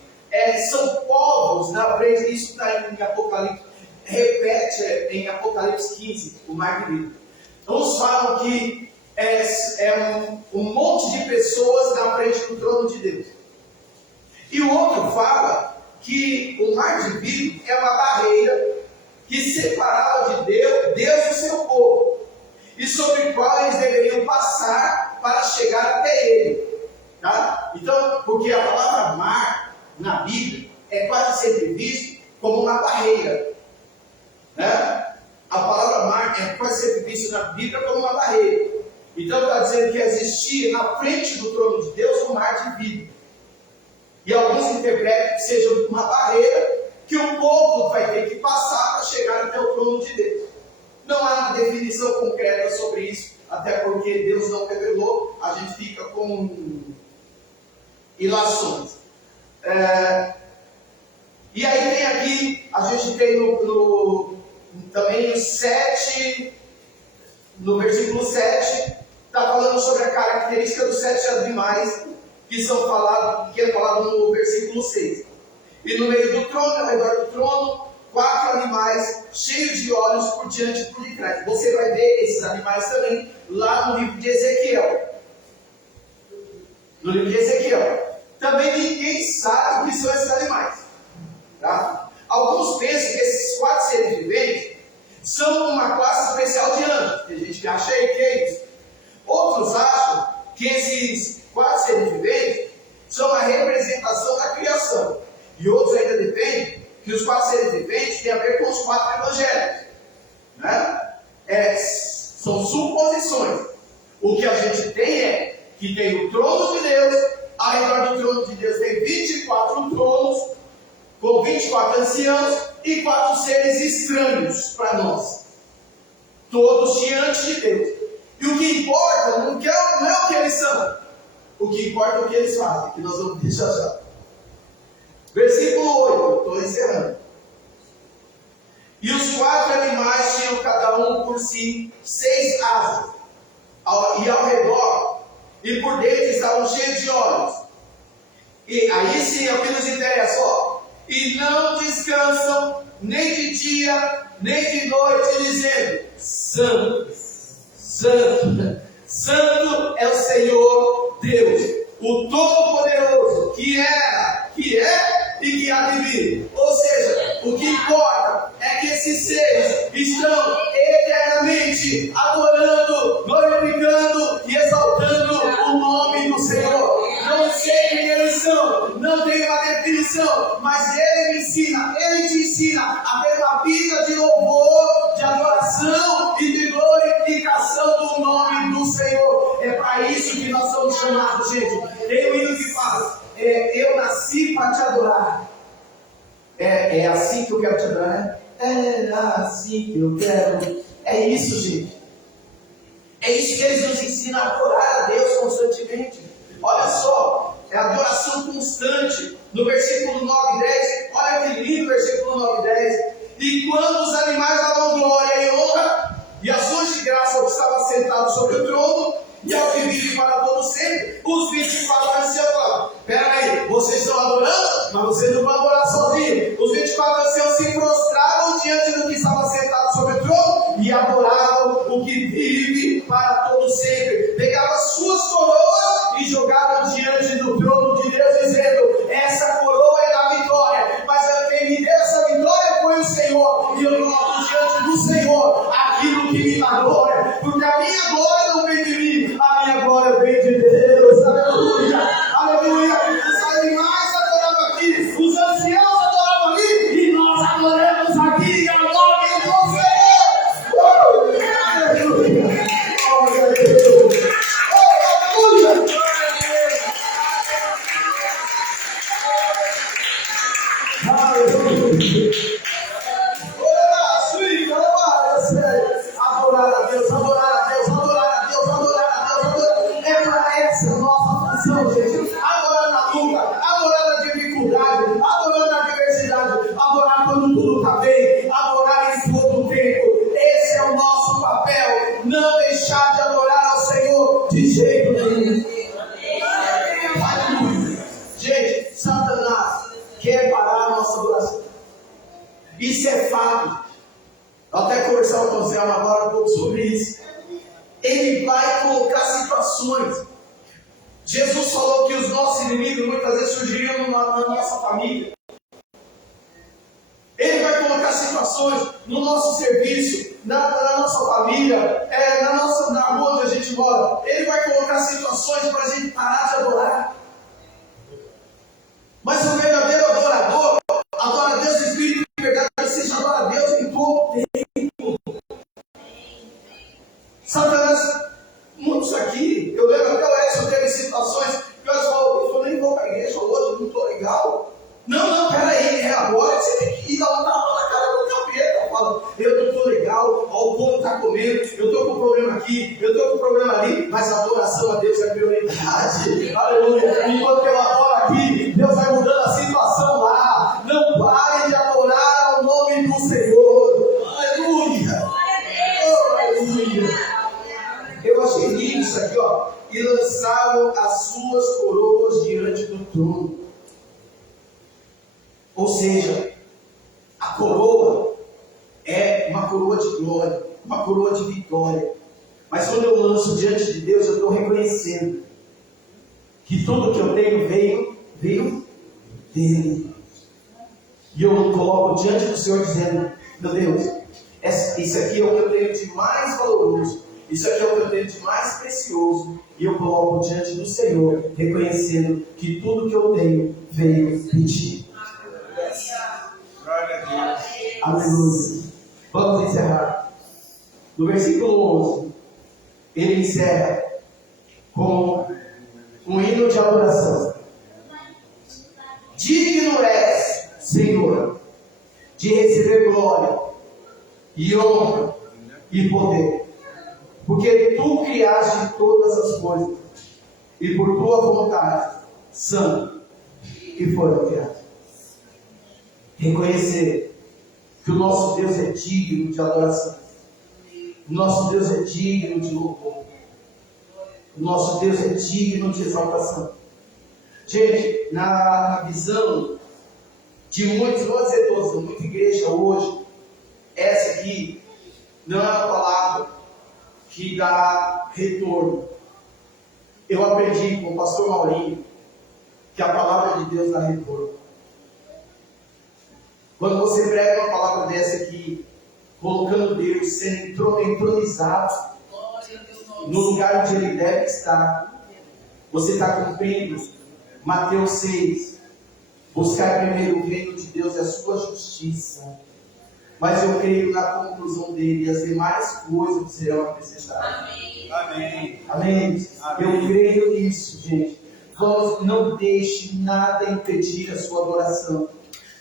são povos na frente, isso está em Apocalipse, repete em Apocalipse 15, o mar de vidro. Uns falam que um monte de pessoas na frente do trono de Deus. E o outro fala que o mar de vidro é uma barreira que separava de Deus e o seu povo, e sobre o qual eles deveriam passar para chegar até ele. Tá? Então, porque a palavra mar na Bíblia é quase sempre vista como uma barreira. Né? A palavra mar é quase sempre vista na Bíblia como uma barreira. Então está dizendo que existia na frente do trono de Deus um mar de vidro. E alguns interpretam que seja uma barreira que o povo vai ter que passar para chegar até o trono de Deus. Não há uma definição concreta sobre isso, até porque Deus não revelou, a gente fica com ilações. E aí tem aqui, a gente tem também o 7, no versículo 7, está falando sobre a característica dos 7 animais que é falado no versículo 6. E no meio do trono, ao redor do trono, 4 animais cheios de olhos por diante e por detrás. Você vai ver esses animais também lá no livro de Ezequiel. No livro de Ezequiel. Também ninguém sabe o que são esses animais. Tá? Alguns pensam que esses 4 seres viventes são uma classe especial de anjos. Tem gente que acha que é isso. Outros acham que esses 4 seres viventes são uma representação da criação. E outros ainda defendem que os 4 seres viventes têm a ver com os 4 evangelhos. Né? São suposições. O que a gente tem é que tem o trono de Deus, ao redor do trono de Deus tem 24 tronos, com 24 anciãos e 4 seres estranhos para nós. Todos diante de Deus. E o que importa não é o que eles são. O que importa é o que eles fazem, que nós vamos deixar já. Versículo 8, estou encerrando. E os 4 animais tinham cada um por si 6 asas, e ao redor, e por dentro estavam cheios de olhos. E aí sim é o que nos interessa, ó. E não descansam nem de dia, nem de noite, dizendo: Santo, Santo, Santo é o Senhor Deus, o Todo-Poderoso, que era, que é e que há de vir. Ou seja, o que importa é que esses seres estão eternamente adorando, glorificando e exaltando o nome do Senhor. Não sei quem eles são, não tenho uma definição, mas Ele te ensina a ter uma vida de louvor, de adoração e de glorificação do nome do Senhor. É para isso que nós somos chamados, gente. Tem um hino que fala: eu nasci para te adorar. É assim que eu quero te adorar, né? É assim que eu quero. É isso, gente. É isso que eles nos ensinam, a adorar a Deus constantemente. Olha só, é adoração constante. No versículo 9 e 10, olha que lindo o versículo 9 e 10. E quando os animais davam glória e honra e ações de graça ao que estava sentado sobre o trono e ao que vive para todo sempre, os 24 anciãos falavam: peraí, vocês estão adorando, mas vocês não vão adorar sozinhos. Os 24 anciãos se prostravam diante do que estava sentado sobre o trono e adoravam o que vive para todo sempre. Pegavam suas coroas e jogavam diante do trono de Deus, dizendo: essa coroa é da vitória, mas quem me deu essa vitória foi o Senhor, e eu coloco diante do Senhor aquilo que me dá glória, porque a minha glória não vem de mim, a minha glória vem de Deus. Aleluia, aleluia. Os animais adoravam aqui, os anciãos adoravam ali, e nós adoramos aqui a glória do Senhor. Aleluia, glória a Deus. Aleluia. Adorar a Deus, adorar a Deus, adorar a Deus, adorar a Deus, adorar. É para essa nossa função, gente. Adorar na luta, adorar na dificuldade, adorar na adversidade, adorar quando tudo está bem, adorar em todo o tempo. Esse é o nosso papel. Não deixar de adorar ao Senhor de jeito nenhum. Aleluia. Gente, Satanás quer parar a nossa adoração. Isso é fato. Eu até conversava com o Zé agora um pouco sobre isso. Ele vai colocar situações. Jesus falou que os nossos inimigos muitas vezes surgiriam na nossa família. Ele vai colocar situações no nosso serviço, na nossa família, na rua onde a gente mora. Ele vai colocar situações para a gente parar de adorar. Mas o verdadeiro adorador adora a Deus em espírito e verdade, ou seja, adora a Deus em todo tempo. Satanás, muitos aqui, eu lembro até o Edson teve situações que o Edson falou: eu nem vou para a igreja hoje, não estou legal. Não, peraí, é agora que você tem que ir dar um tapa na cara do capeta. Fala: eu não estou legal, ó, o povo está comendo, eu estou com problema aqui, eu estou com problema ali, mas a adoração a Deus é prioridade. Aleluia. Enquanto eu adoro aqui, Deus vai mudando a situação lá. Não pare de adorar ao nome do Senhor. Aleluia. Oh, aleluia. Eu achei lindo isso aqui. Deus diante do trono. Ou seja, a coroa é uma coroa de glória, uma coroa de vitória. Mas quando eu lanço diante de Deus, eu estou reconhecendo que tudo que eu tenho veio dele. E eu coloco diante do Senhor dizendo: meu Deus, isso aqui é o que eu tenho de mais valoroso, isso aqui é o que eu tenho de mais precioso. E eu coloco diante do Senhor, reconhecendo que tudo que eu tenho veio de ti. Aleluia. Vamos encerrar. No versículo 11, ele encerra com um hino de adoração. Digno és, Senhor, de receber glória e honra e poder, porque tu criaste todas as coisas, e por tua vontade são e foram criadas. Reconhecer que o nosso Deus é digno de adoração, o nosso Deus é digno de louvor, o nosso Deus é digno de exaltação. Gente, na visão de muitos, vou dizer todos, muita igreja hoje, essa aqui não é uma palavra que dá retorno. Eu aprendi com o pastor Maurinho que a palavra de Deus dá retorno. Quando você prega uma palavra dessa aqui, colocando Deus sendo entronizado no lugar onde Ele deve estar, você está cumprindo Mateus 6, buscar primeiro o reino de Deus e a sua justiça. Mas eu creio na conclusão dele, e as demais coisas serão acrescentadas. Amém. Amém. Eu creio nisso, gente. Não deixe nada impedir a sua adoração.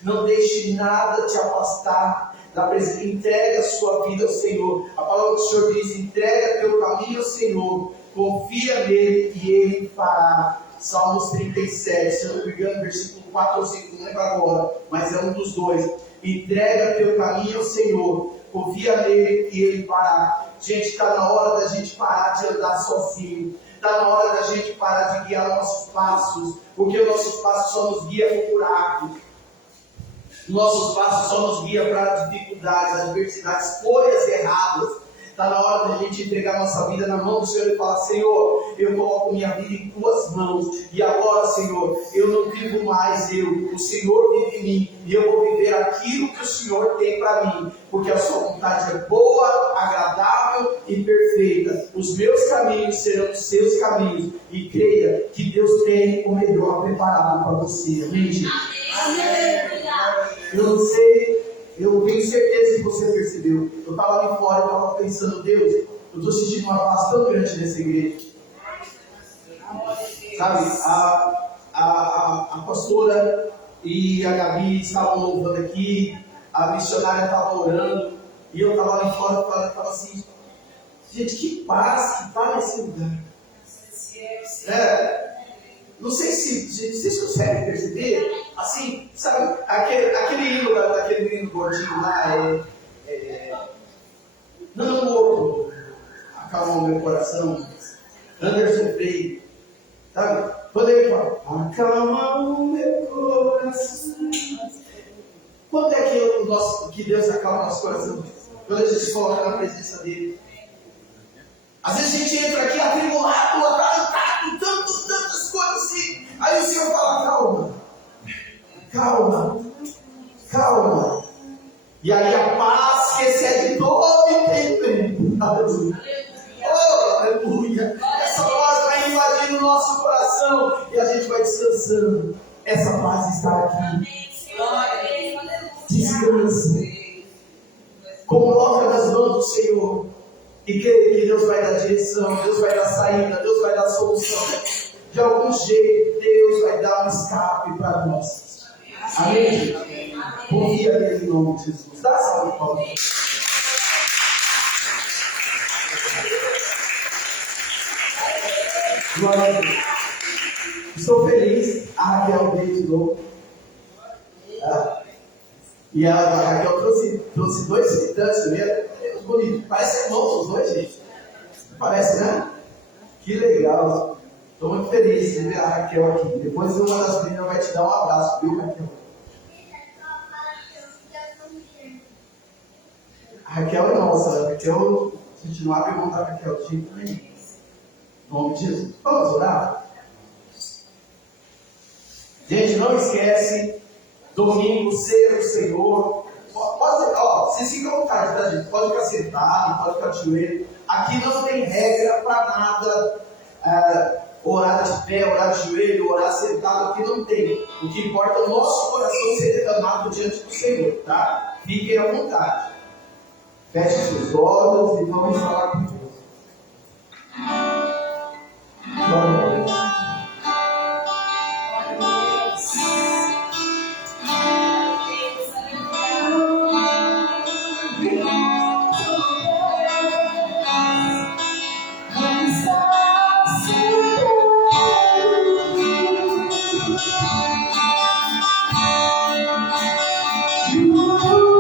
Não deixe nada te afastar da presença. Entrega a sua vida ao Senhor. A palavra do Senhor diz: entrega teu caminho ao Senhor, confia nele e ele fará. Salmos 37, se eu não me engano, versículo 4 ou 5, não lembro agora, mas é um dos dois. Entrega teu caminho ao Senhor, confia nele e ele fará. Gente, está na hora da gente parar de andar sozinho. Está na hora da gente parar de guiar nossos passos, porque os nossos passos só nos guiam para o buraco. Nossos passos só nos guiam para dificuldades, adversidades, escolhas erradas. Está na hora da gente entregar nossa vida na mão do Senhor e falar: Senhor, eu coloco minha vida em tuas mãos. E agora, Senhor, eu não vivo mais eu, o Senhor vive em mim. E eu vou viver aquilo que o Senhor tem para mim. Porque a sua vontade é boa, agradável e perfeita. Os meus caminhos serão os seus caminhos. E creia que Deus tem o melhor preparado para você. Amém, gente? Amém. Eu não sei. Eu tenho certeza que você percebeu. Eu estava ali fora e estava pensando: Deus, eu estou sentindo uma paz tão grande nessa igreja. Sabe, a pastora e a Gabi estavam louvando aqui, a missionária estava orando, e eu estava ali fora e estava assim: gente, que paz nesse lugar. Não sei se vocês conseguem perceber, assim, sabe, aquele hino daquele menino gordinho lá, não o outro, acalma o meu coração, Anderson Freire, sabe, quando ele fala, acalma o meu coração. Quando é que Deus acalma o nosso coração? Quando a gente se coloca na presença dele. Às vezes a gente entra aqui atribulado, atarantado, tantas coisas assim. Aí o Senhor fala: calma. E aí a paz que excede todo entendimento. Aleluia. Oh, aleluia. Essa paz vai invadindo o nosso coração e a gente vai descansando. Essa paz está aqui. Descanse. Coloca nas mãos do Senhor. E creia que Deus vai dar direção, Deus vai dar saída, Deus vai dar solução. De algum jeito, Deus vai dar um escape para nós. Amém? Confia nele em nome de Jesus. Dá salve, Paulo. Glória a Deus. Estou feliz. A Raquel veio de novo. E a Raquel trouxe dois visitantes mesmo. Bonito. Parece irmãos os dois, gente. Parece, né? Que legal. Estou muito feliz de ver a Raquel aqui. Depois uma das meninas vai te dar um abraço, viu, Raquel? A Raquel é nossa. A Raquel, se continuar a perguntar a Raquel, tipo, em nome de Jesus. Vamos orar? Gente, não esquece, domingo, ceia do Senhor. Pode, vocês ficam à vontade, tá, gente? Pode ficar sentado, pode ficar de joelho. Aqui não tem regra para nada. Orar de pé, orar de joelho, orar sentado, aqui não tem. O que importa é o nosso coração ser derramado diante do Senhor, tá? Fiquem à vontade. Feche seus olhos e vamos falar com Deus. Glória a Deus. Oh,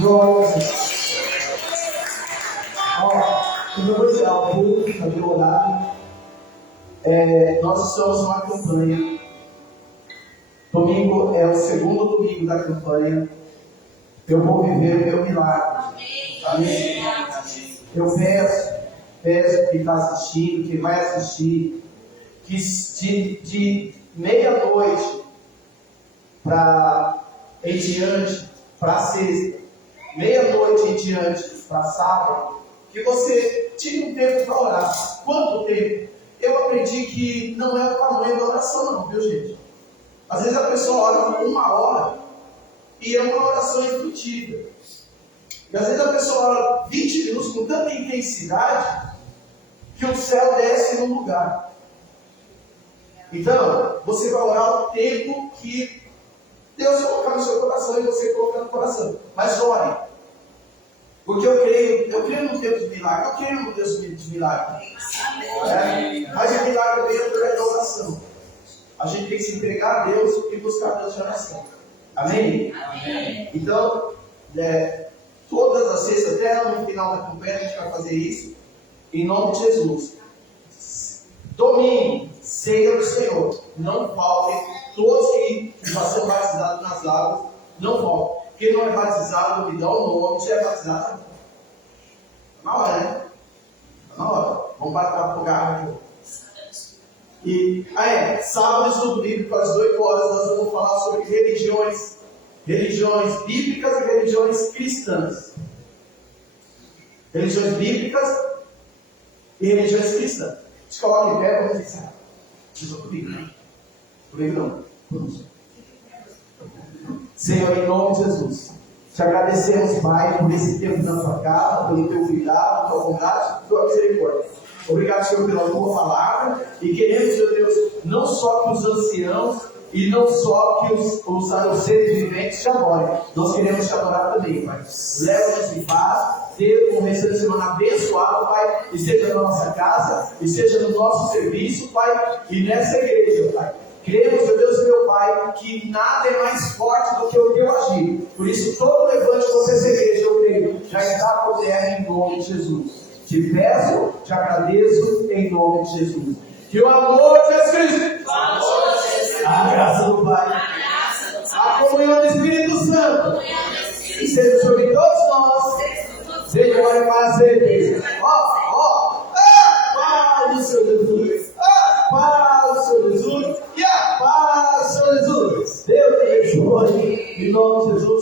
Glória a Deus. Ó, eu vou encerrar o culto, para ver o horário. Nós estamos numa campanha. Domingo é o segundo domingo da campanha. Eu vou viver o meu milagre. Amém? Eu peço quem está assistindo, quem vai assistir, que de meia-noite em diante, para sexta, meia-noite em diante, para sábado, que você tire um tempo para orar. Quanto tempo? Eu aprendi que não é o tamanho da oração, não, viu, gente? Às vezes a pessoa ora 1 hora e é uma oração intuitiva. E às vezes a pessoa ora 20 minutos com tanta intensidade que o céu desce no lugar. Então, você vai orar o tempo que Deus colocar no seu coração e você colocar no coração. Mas ore. Porque eu creio no Deus de milagre. Eu creio no Deus de milagre. Mas o milagre veio através da oração. A gente tem que se entregar a Deus e buscar Deus de oração. Amém? Amém. Então, todas as sextas, até no final da campanha, a gente vai fazer isso. Em nome de Jesus. Domingo, ceia do Senhor. Não faltem. Todos que já são batizados nas águas, não faltem. Quem não é batizado, me dá o nome. Se é batizado, na hora, né? Na hora. Vamos bater o garra aqui. E sábado estudo bíblico às 8 horas nós vamos falar sobre religiões bíblicas e religiões cristãs. Religiões bíblicas e religiões cristãs. Se coloca em pé, vamos pensar. Comigo não. Vamos. Senhor, em nome de Jesus, te agradecemos, Pai, por esse tempo na tua casa, pelo teu cuidado, pela tua bondade, pela tua misericórdia. Obrigado, Senhor, pela tua palavra. E queremos, meu Deus, não só que os anciãos e não só que os seres viventes te adorem. Nós queremos te adorar também, Pai. Leva-nos em paz. Dê um restante de semana abençoado, Pai. E seja na nossa casa, e seja no nosso serviço, Pai. E nessa igreja, Pai. Cremos, meu Deus e meu Pai, que nada é mais forte do que o teu agir. Por isso, todo levante você essa igreja, eu creio, já está por terra em nome de Jesus. Te peço, te agradeço em nome de Jesus. Que o amor de Jesus Cristo, a graça do Pai, a comunhão do Espírito Santo, e seja sobre todos nós, seja agora para sempre. Paz do Senhor Jesus, paz do Senhor Jesus, e a paz do Senhor Jesus. Deus te abençoe, em nome de Jesus.